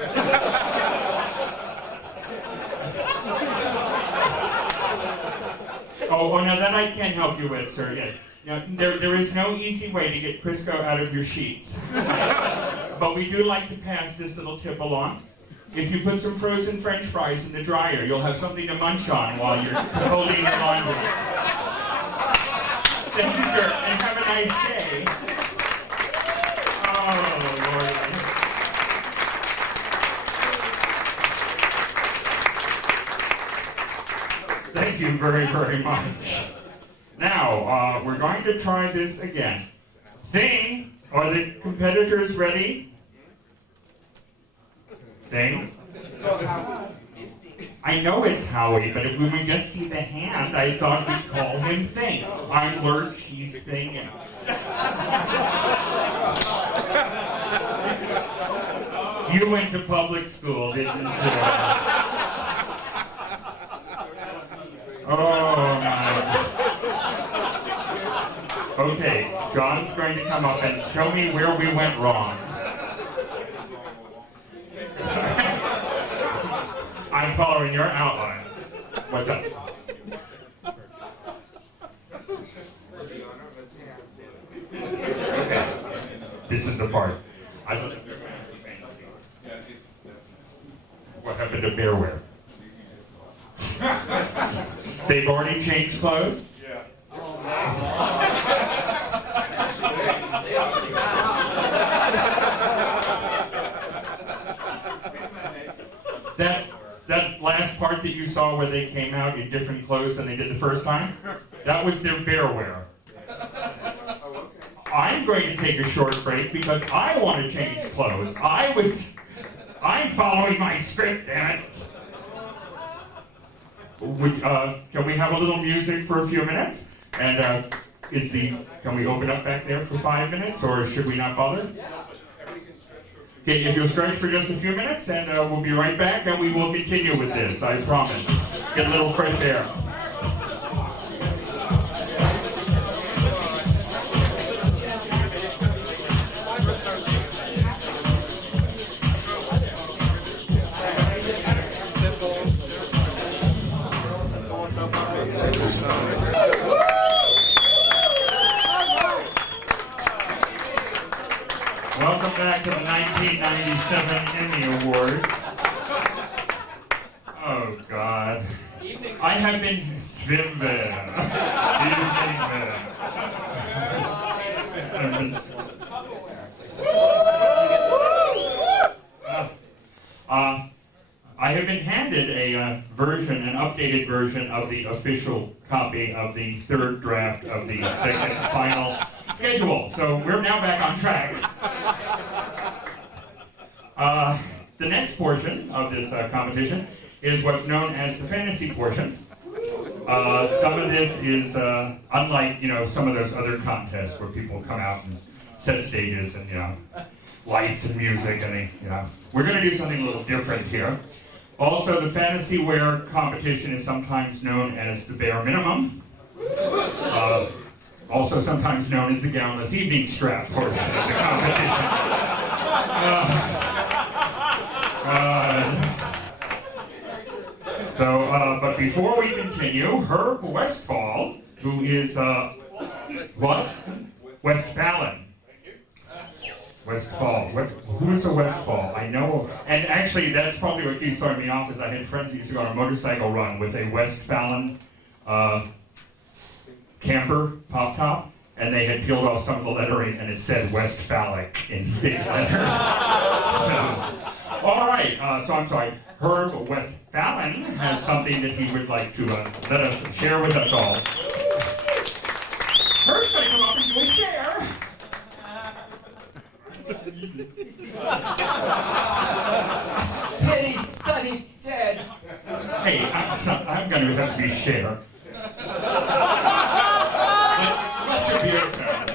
Oh, no, that I can't help you with, sir. Yeah. No, there is no easy way to get Crisco out of your sheets. But we do like to pass this little tip along. If you put some frozen French fries in the dryer, you'll have something to munch on while you're holding your laundry. Thank you, sir, and have a nice day. Oh, Lord. Thank you very, very much. Now, we're going to try this again. Thing, are the competitors ready? Thing? I know it's Howie, but if we would just see the hand, I thought we'd call him Thing. I'm Lurch, he's Thing. You went to public school, didn't you? Oh, my. Okay, John's going to come up and show me where we went wrong. I'm following your outline. What's up? Okay. This is the part. What happened to Bearware? They've already changed clothes? Yeah. That last part that you saw where they came out in different clothes than they did the first time, that was their Bearware. I'm going to take a short break because I want to change clothes. I'm following my script, damn it. Can we have a little music for a few minutes? And can we open up back there for 5 minutes, or should we not bother? Okay, if you'll stretch for just a few minutes, and we'll be right back, and we will continue with this, I promise. Get a little fresh air. Welcome back to the 1997 Emmy Award. Oh, God. I have been Svimbe. I have been handed an updated version of the official copy of the third draft of the second final schedule. So we're now back on track. The next portion of this competition is what's known as the fantasy portion. Some of this is unlike, some of those other contests where people come out and set stages and, lights and music and we're going to do something a little different here. Also, the fantasy wear competition is sometimes known as the bare minimum. Also sometimes known as the gownless evening strap portion of the competition. But before we continue, Herb Westphal, who is, what? Westphalen. Westphal. Who is a Westphal? I know. And actually, that's probably what keeps throwing me off, is I had friends that used to go on a motorcycle run with a Westphalen camper pop top, and they had peeled off some of the lettering, and it said Westphalic in big letters. All right. So I'm sorry. Herb Westphalen has something that he would like to let us share with us all. Herb's going to come up and do a share. Penny's son is dead. Hey, I'm going to have to be share. Let your beer turn.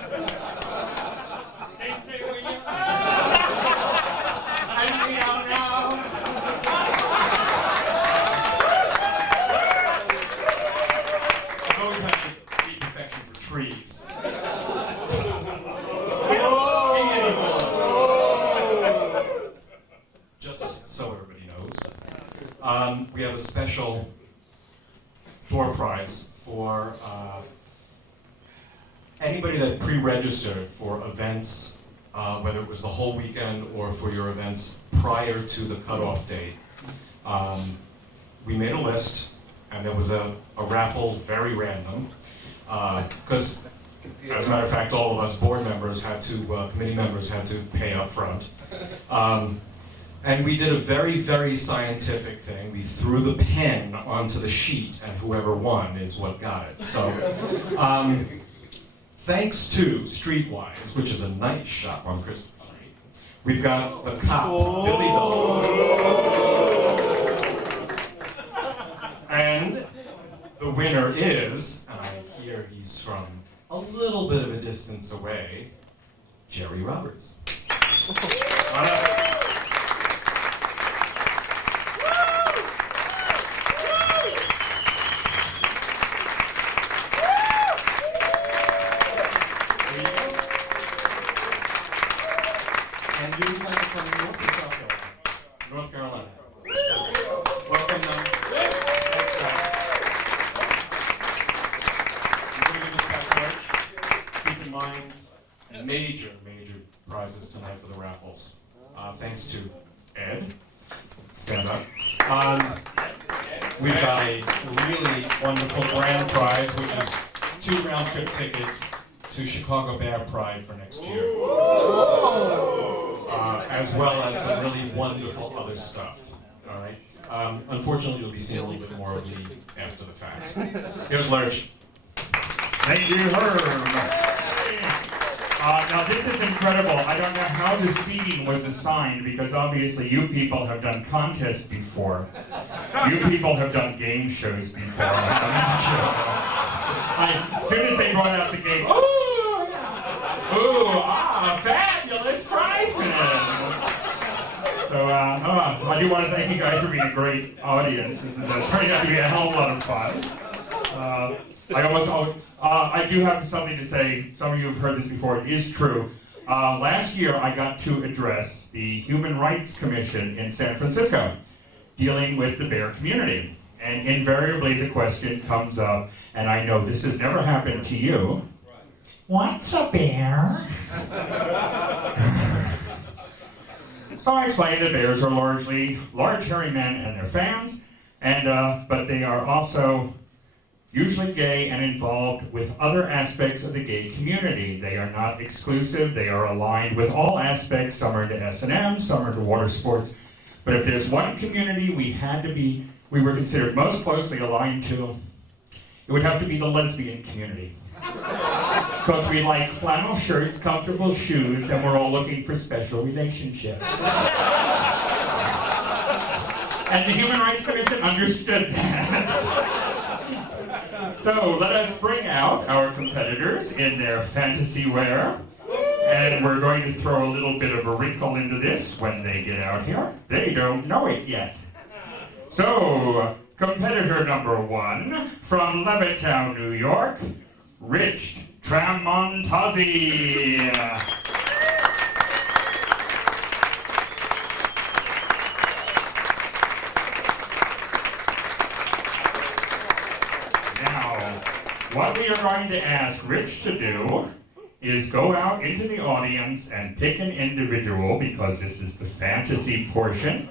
we have a special door prize for anybody that pre-registered for events, whether it was the whole weekend or for your events prior to the cutoff date. We made a list, and there was a raffle, very random, because as a matter of fact, all of us board members had to, committee members had to pay up front. And we did a very, very scientific thing. We threw the pen onto the sheet, and whoever won is what got it. So, thanks to Streetwise, which is a nice shop on Christmas Street, we've got the cop, Billy Dole. And the winner is, and I hear he's from a little bit of a distance away, Jerry Roberts. And you guys are from North or South Carolina? North Carolina. Welcome them. That's right. You're going to give us that torch. Keep in mind, major prizes tonight for the raffles. Thanks to Ed. Stand up. We've got a really wonderful grand prize, which is 2 round-trip tickets to Chicago Bear Pride for next year. As well as some really wonderful other stuff. All right. Unfortunately, you'll be seeing a little bit more of me after the fact. Here's Lurch. Thank you, Herb. Now this is incredible. I don't know how the seating was assigned because obviously you people have done contests before. You people have done game shows before. As soon as they brought out the game, fabulous prizes! So I do want to thank you guys for being a great audience. This is turning out to be a hell of a lot of fun. I do have something to say. Some of you have heard this before. It is true. Last year, I got to address the Human Rights Commission in San Francisco, dealing with the bear community. And invariably, the question comes up, and I know this has never happened to you. What's a bear? So I explained that bears are largely large hairy men and their fans, but they are also usually gay and involved with other aspects of the gay community. They are not exclusive, they are aligned with all aspects. Some are into S&M, some are into water sports. But if there's one community we were considered most closely aligned to, it would have to be the lesbian community. Because we like flannel shirts, comfortable shoes, and we're all looking for special relationships. And the Human Rights Commission understood that. So let us bring out our competitors in their fantasy wear. And we're going to throw a little bit of a wrinkle into this when they get out here. They don't know it yet. So, competitor number 1 from Levittown, New York, Rich Tramontazzi. Now, what we are going to ask Rich to do is go out into the audience and pick an individual, because this is the fantasy portion,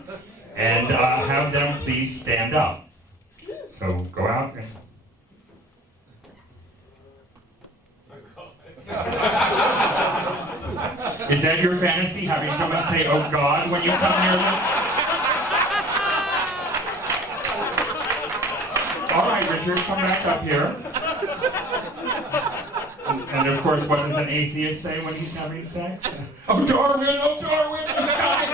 and have them please stand up. So go out and... Is that your fantasy, having someone say, "Oh God," when you come near them? All right, Richard, come back up here. And of course, what does an atheist say when he's having sex? "Oh, Darwin, oh, Darwin, oh, Darwin."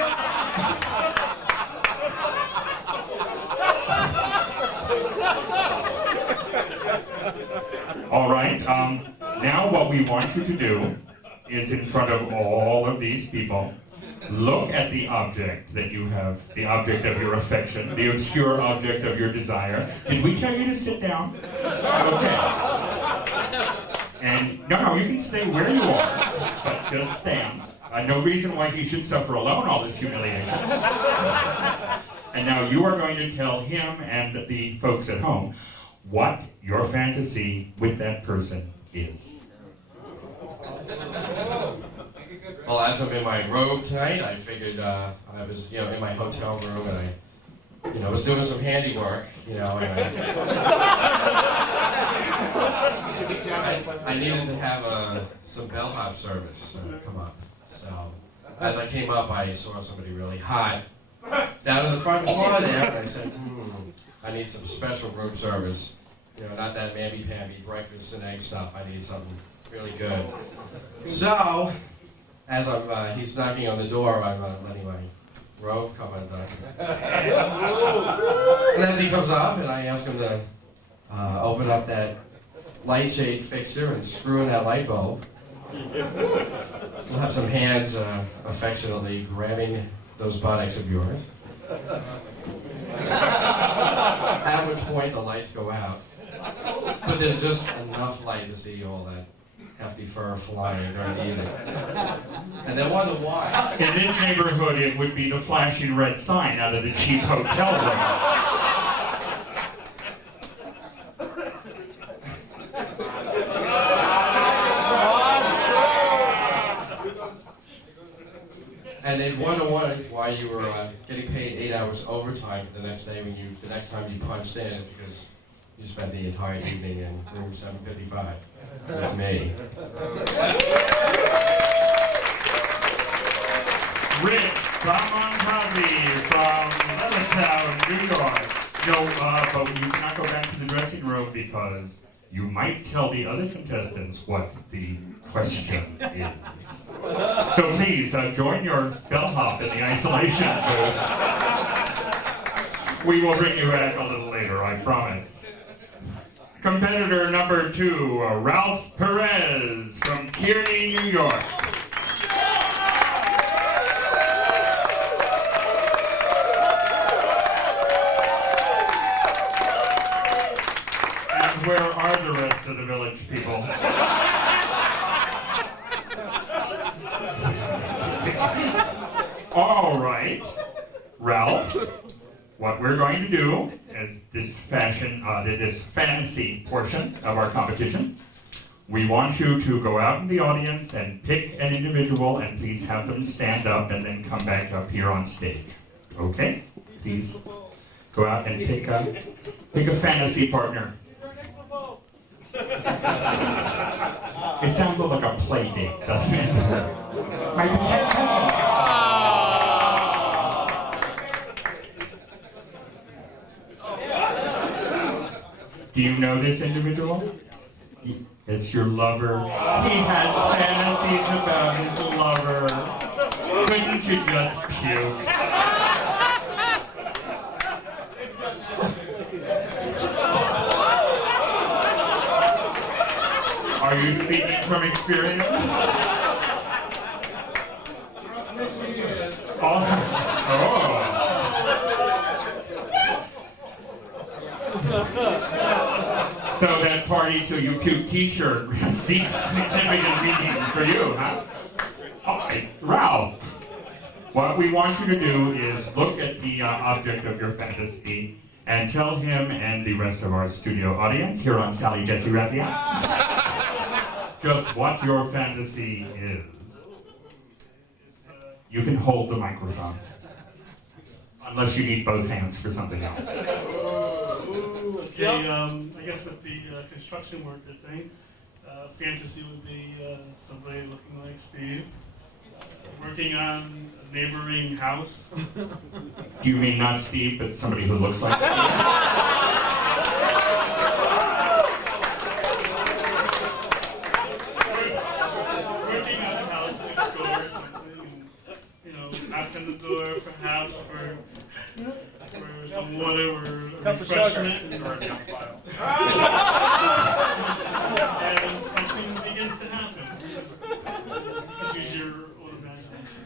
All right, now what we want you to do is, in front of all of these people, look at the object that you have, the object of your affection, the obscure object of your desire. Did we tell you to sit down? Okay. And no, you can stay where you are, but just stand. No reason why he should suffer alone all this humiliation. And now you are going to tell him and the folks at home what your fantasy with that person is. Well, as I'm in my robe tonight, I figured I was, in my hotel room and I, was doing some handiwork, and I needed to have some bellhop service come up. So as I came up, I saw somebody really hot down on the front floor there, and I said, I need some special room service. Not that mamby-pamby breakfast and egg stuff. I need something really good. So, as he's knocking on the door, I'm letting my robe come undone. And as he comes up, and I ask him to open up that light shade fixture and screw in that light bulb, we'll have some hands affectionately grabbing those buttocks of yours. At which point the lights go out. But there's just enough light to see all that hefty fur flying during the evening. And then wonder why. In this neighborhood, it would be the flashing red sign out of the cheap hotel room. And they'd wonder why you were getting paid 8 hours overtime the next day the next time you punched in, because you spent the entire evening in room 755 with me. Rick Montazi from Levittown, New York. No, but you cannot go back to the dressing room because you might tell the other contestants what the question is. So please, join your bellhop in the isolation booth. We will bring you back a little later, I promise. Competitor number 2, Ralph Perez from Kearney, New York. And where are the rest of the village people? All right, Ralph, what we're going to do is this fantasy portion of our competition. We want you to go out in the audience and pick an individual, and please have them stand up and then come back up here on stage. Okay? Please go out and pick a fantasy partner. It sounds like a play date, doesn't it? My pretend cousin. Do you know this individual? It's your lover. He has fantasies about his lover. Couldn't you just puke? Are you speaking from experience? Oh. So that party till you puke t-shirt has deep significant meaning for you, huh? Okay, Ralph, what we want you to do is look at the object of your fantasy and tell him and the rest of our studio audience here on Sally Jesse Raphael just what your fantasy is. You can hold the microphone. Unless you need both hands for something else. Okay, I guess with the construction worker thing, fantasy would be somebody looking like Steve, working on a neighboring house. Do you mean not Steve, but somebody who looks like Steve? Working on a house next door or something, and, knocks on the door perhaps for some water or refreshment. And something begins to happen. Use your own imagination.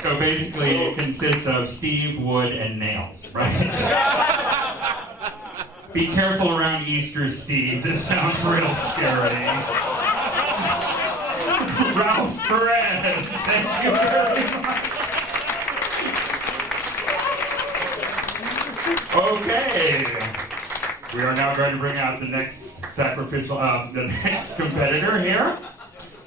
So basically it consists of Steve, wood, and nails, right? Be careful around Easter, Steve. This sounds real scary. Ralph Perez, thank you very much. Okay. We are now going to bring out the next the next competitor here.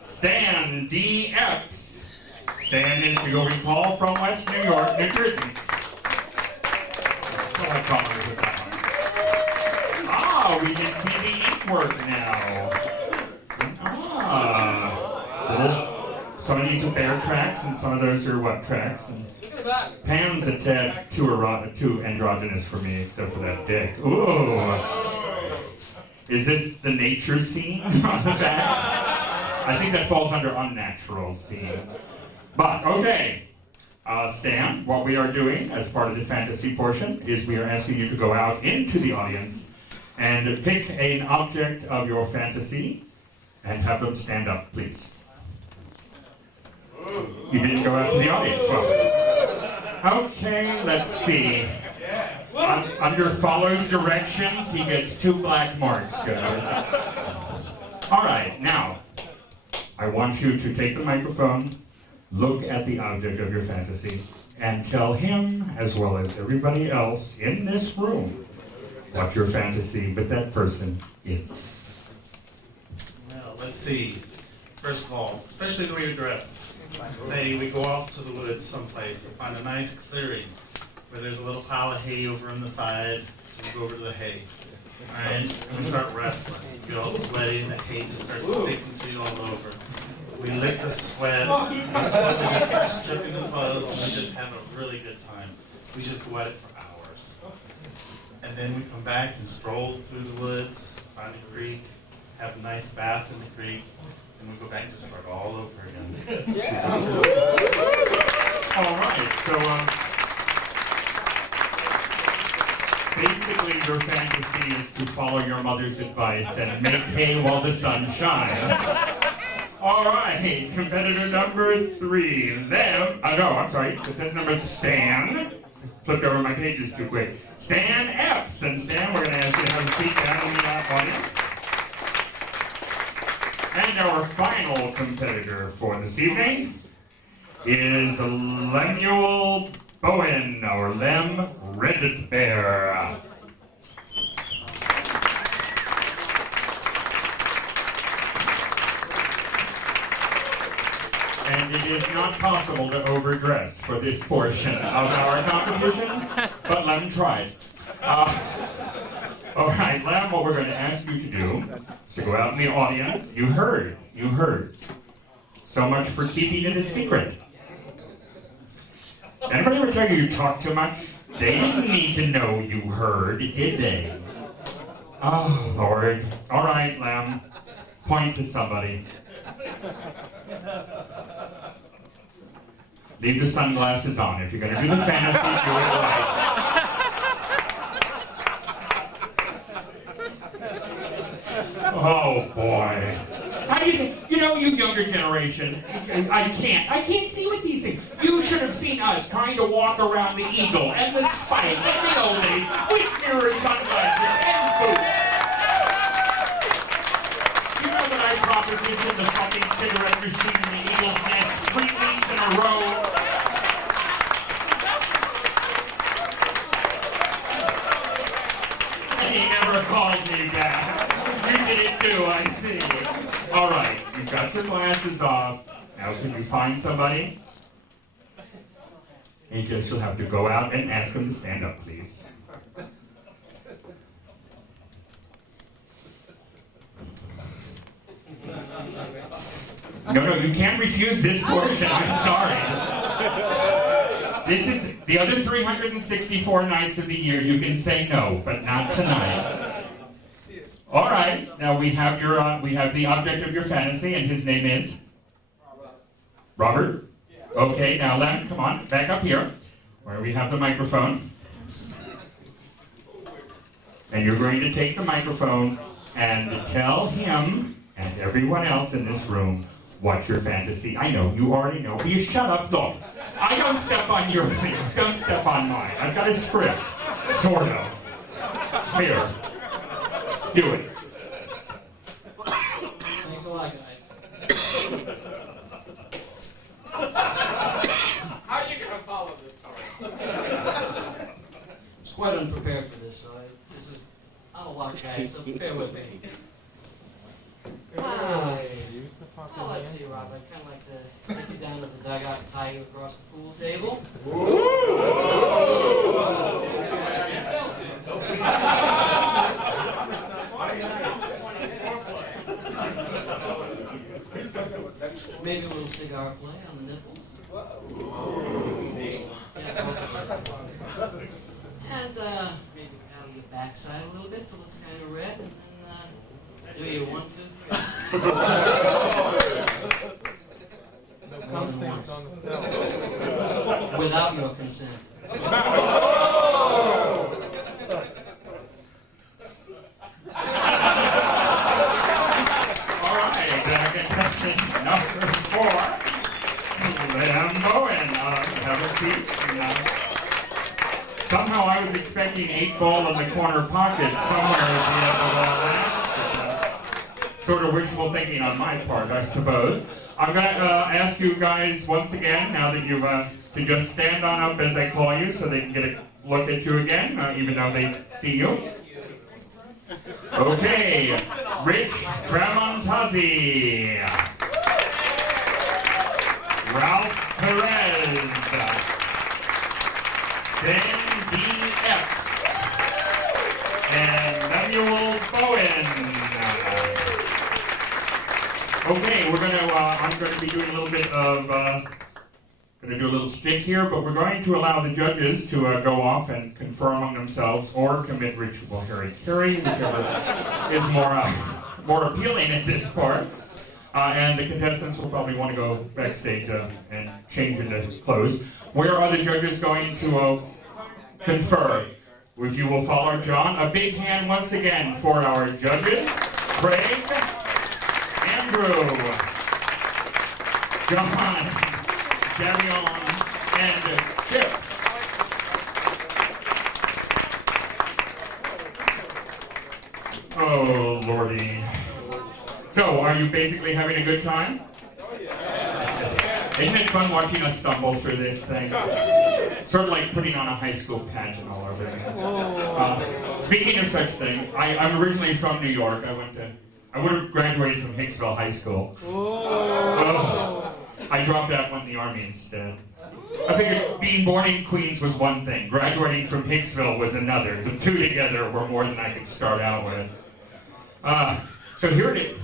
Stan D. Epps. Stan is, you'll recall, from West New York, New Jersey. Still have problems with that one. Ah, we can see the ink work now. Some of these are bear tracks, and some of those are what tracks? And Pam's a tad too androgynous for me, except for that dick. Ooh. Is this the nature scene on the back? I think that falls under unnatural scene. But, okay. Stan, what we are doing as part of the fantasy portion is we are asking you to go out into the audience and pick an object of your fantasy and have them stand up, please. You didn't go out to the audience. Well, okay, let's see. Under follows directions, he gets 2 black marks, guys. All right, now, I want you to take the microphone, look at the object of your fantasy, and tell him, as well as everybody else in this room, what your fantasy with that person is. Well, let's see. First of all, especially the way you're dressed. Say we go off to the woods someplace and find a nice clearing where there's a little pile of hay over on the side. So we go over to the hay. Alright? And we start wrestling. You get all sweaty and the hay just starts sticking to you all over. We lick the sweat. We start stripping the clothes and we just have a really good time. We just go at it for hours. And then we come back and stroll through the woods, find a creek, have a nice bath in the creek, and we go back and just start all over again. Yeah. All right, so basically your fantasy is to follow your mother's advice and make hay while the sun shines. All right, competitor number 3, contestant number Stan. Flipped over my pages too quick. Stan Epps, and Stan, we're going to ask you to have a seat down in the audience. And our final competitor for this evening is Lemuel Bowen, or Lem Metrobear. And it is not possible to overdress for this portion of our competition, but Lem tried. All right, Lem, what we're going to ask you to do is to go out in the audience. You heard. So much for keeping it a secret. Anybody ever tell you talk too much? They didn't need to know you heard, did they? Oh, Lord. All right, Lem, point to somebody. Leave the sunglasses on. If you're going to do the fantasy, do it right. Oh boy. How do you think, you younger generation, I can't see what these things. You should have seen us trying to walk around the eagle and the spike and the only with mirrored sunglasses and boots. You know that I propositioned the fucking cigarette machine in the eagle's nest 3 weeks in a row? And he never called me back. You did it too, I see. All right, you've got your glasses off. Now can you find somebody? I guess you'll have to go out and ask them to stand up, please. No, you can't refuse this portion. I'm sorry. This is the other 364 nights of the year. You can say no, but not tonight. All right. Now we have the object of your fantasy, and his name is Robert. Okay. Now, Len, come on, back up here, where we have the microphone, and you're going to take the microphone and tell him and everyone else in this room what your fantasy. I know you already know, but you shut up. Look, I don't step on your things. Don't step on mine. I've got a script, sort of. Here. Do it. Thanks a lot, guys. How are you going to follow this story? quite unprepared for this, so I'm a lot, guys, so bear with me. Well, let's see, Rob. I'd kind of like to take you down to the dugout and tie you across the pool table. Maybe a little cigar play on the nipples. And maybe paddle your backside a little bit till it's kind of red, and then do you 1, 2, 3. Without your consent. Contestant number 4, Lambo, and have a seat. Somehow I was expecting 8 ball in the corner pocket somewhere at the end of all that. Sort of wishful thinking on my part, I suppose. I'm going to ask you guys once again, now that you've, to just stand on up as I call you so they can get a look at you again, even though they see you. Okay, Rich Tramontazzi, Ralph Perez, Stan D. Epps, and Lemuel Bowen. Okay, I'm going to be doing a little bit of, going to do a little stick here, but we're going to allow the judges to go off and confer among themselves or commit ritual hara-kiri, whichever is more appealing at this part. And the contestants will probably want to go backstage and change into clothes. Where are the judges going to confer? If you will follow John. A big hand once again for our judges. Craig, Andrew, John, Darion, and Chip. Oh, Lordy. So, are you basically having a good time? Isn't it fun watching us stumble through this thing? Sort of like putting on a high school pageant all over again. Speaking of such things, I'm originally from New York. I would have graduated from Hicksville High School. I dropped out and went in the Army instead. I figured being born in Queens was one thing, graduating from Hicksville was another. The two together were more than I could start out with. So here it is.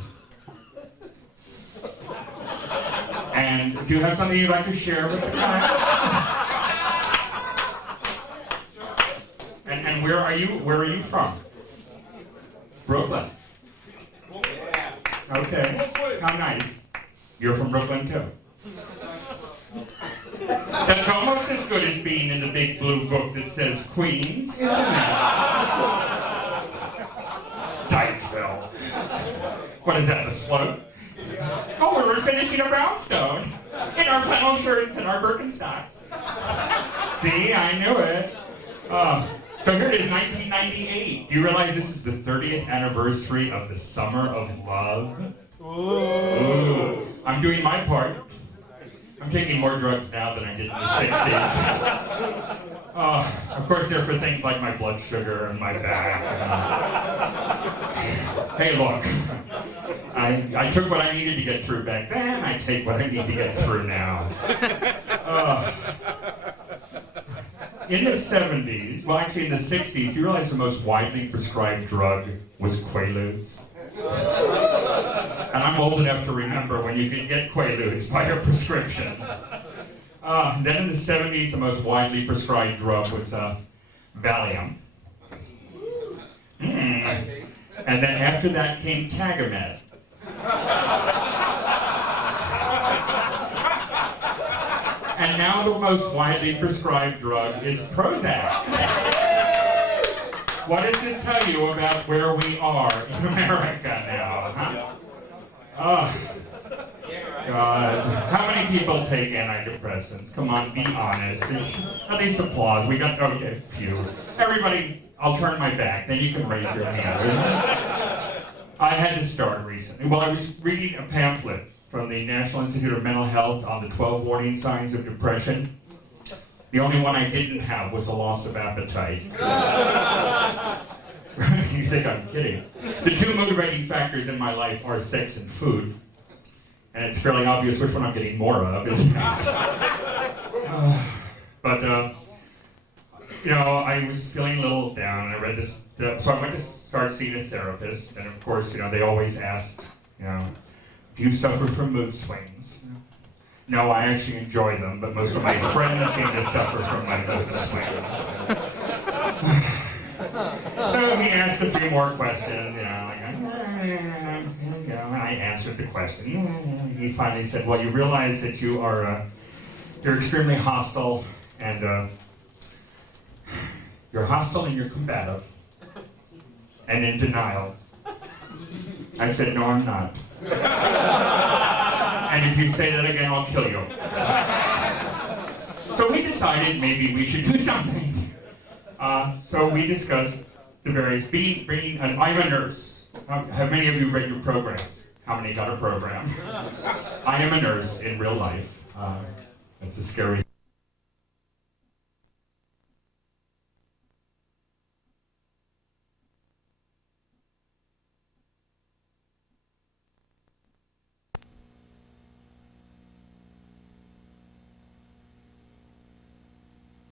And do you have something you'd like to share with the class? And where are you from? Brooklyn. Okay. How nice. You're from Brooklyn too. That's almost as good as being in the big blue book that says Queens, isn't it? Dykeville. What is that, the slope? Oh, we were finishing a brownstone in our flannel shirts and our Birkenstocks. See, I knew it. So here it is, 1998. Do you realize this is the 30th anniversary of the Summer of Love? Ooh. I'm doing my part. I'm taking more drugs now than I did in the 60s. Of course, they're for things like my blood sugar and my back. Hey, look. I took what I needed to get through back then. I take what I need to get through now. In the 70s, well actually in the 60s, do you realize the most widely prescribed drug was Quaaludes? And I'm old enough to remember when you could get Quaaludes by a prescription. Then in the 70s, the most widely prescribed drug was Valium. And then after that came Tagamet. And now the most widely prescribed drug is Prozac. What does this tell you about where we are in America now, huh? Oh, God. How many people take antidepressants? Come on, be honest. At least applause. We got, okay, few. Everybody, I'll turn my back, then you can raise your hand. I had to start recently. Well, I was reading a pamphlet from the National Institute of Mental Health on the 12 warning signs of depression. The only one I didn't have was a loss of appetite. You think I'm kidding? The two motivating factors in my life are sex and food. And it's fairly obvious which one I'm getting more of, isn't it? You know, I was feeling a little down, and I read this, so I went to start seeing a therapist, and of course, you know, they always ask, you know, do you suffer from mood swings? No, I actually enjoy them, but most of my friends seem to suffer from my mood swings. So he asked a few more questions, you know, like, and I answered the question. He finally said, well, you realize that you are, you're extremely hostile, and you're hostile and you're combative, and in denial. I said, no, I'm not. And if you say that again, I'll kill you. So we decided maybe we should do something. So we discussed the various, I'm a nurse. Have many of you read your programs? How many got a program? I am a nurse in real life. That's a scary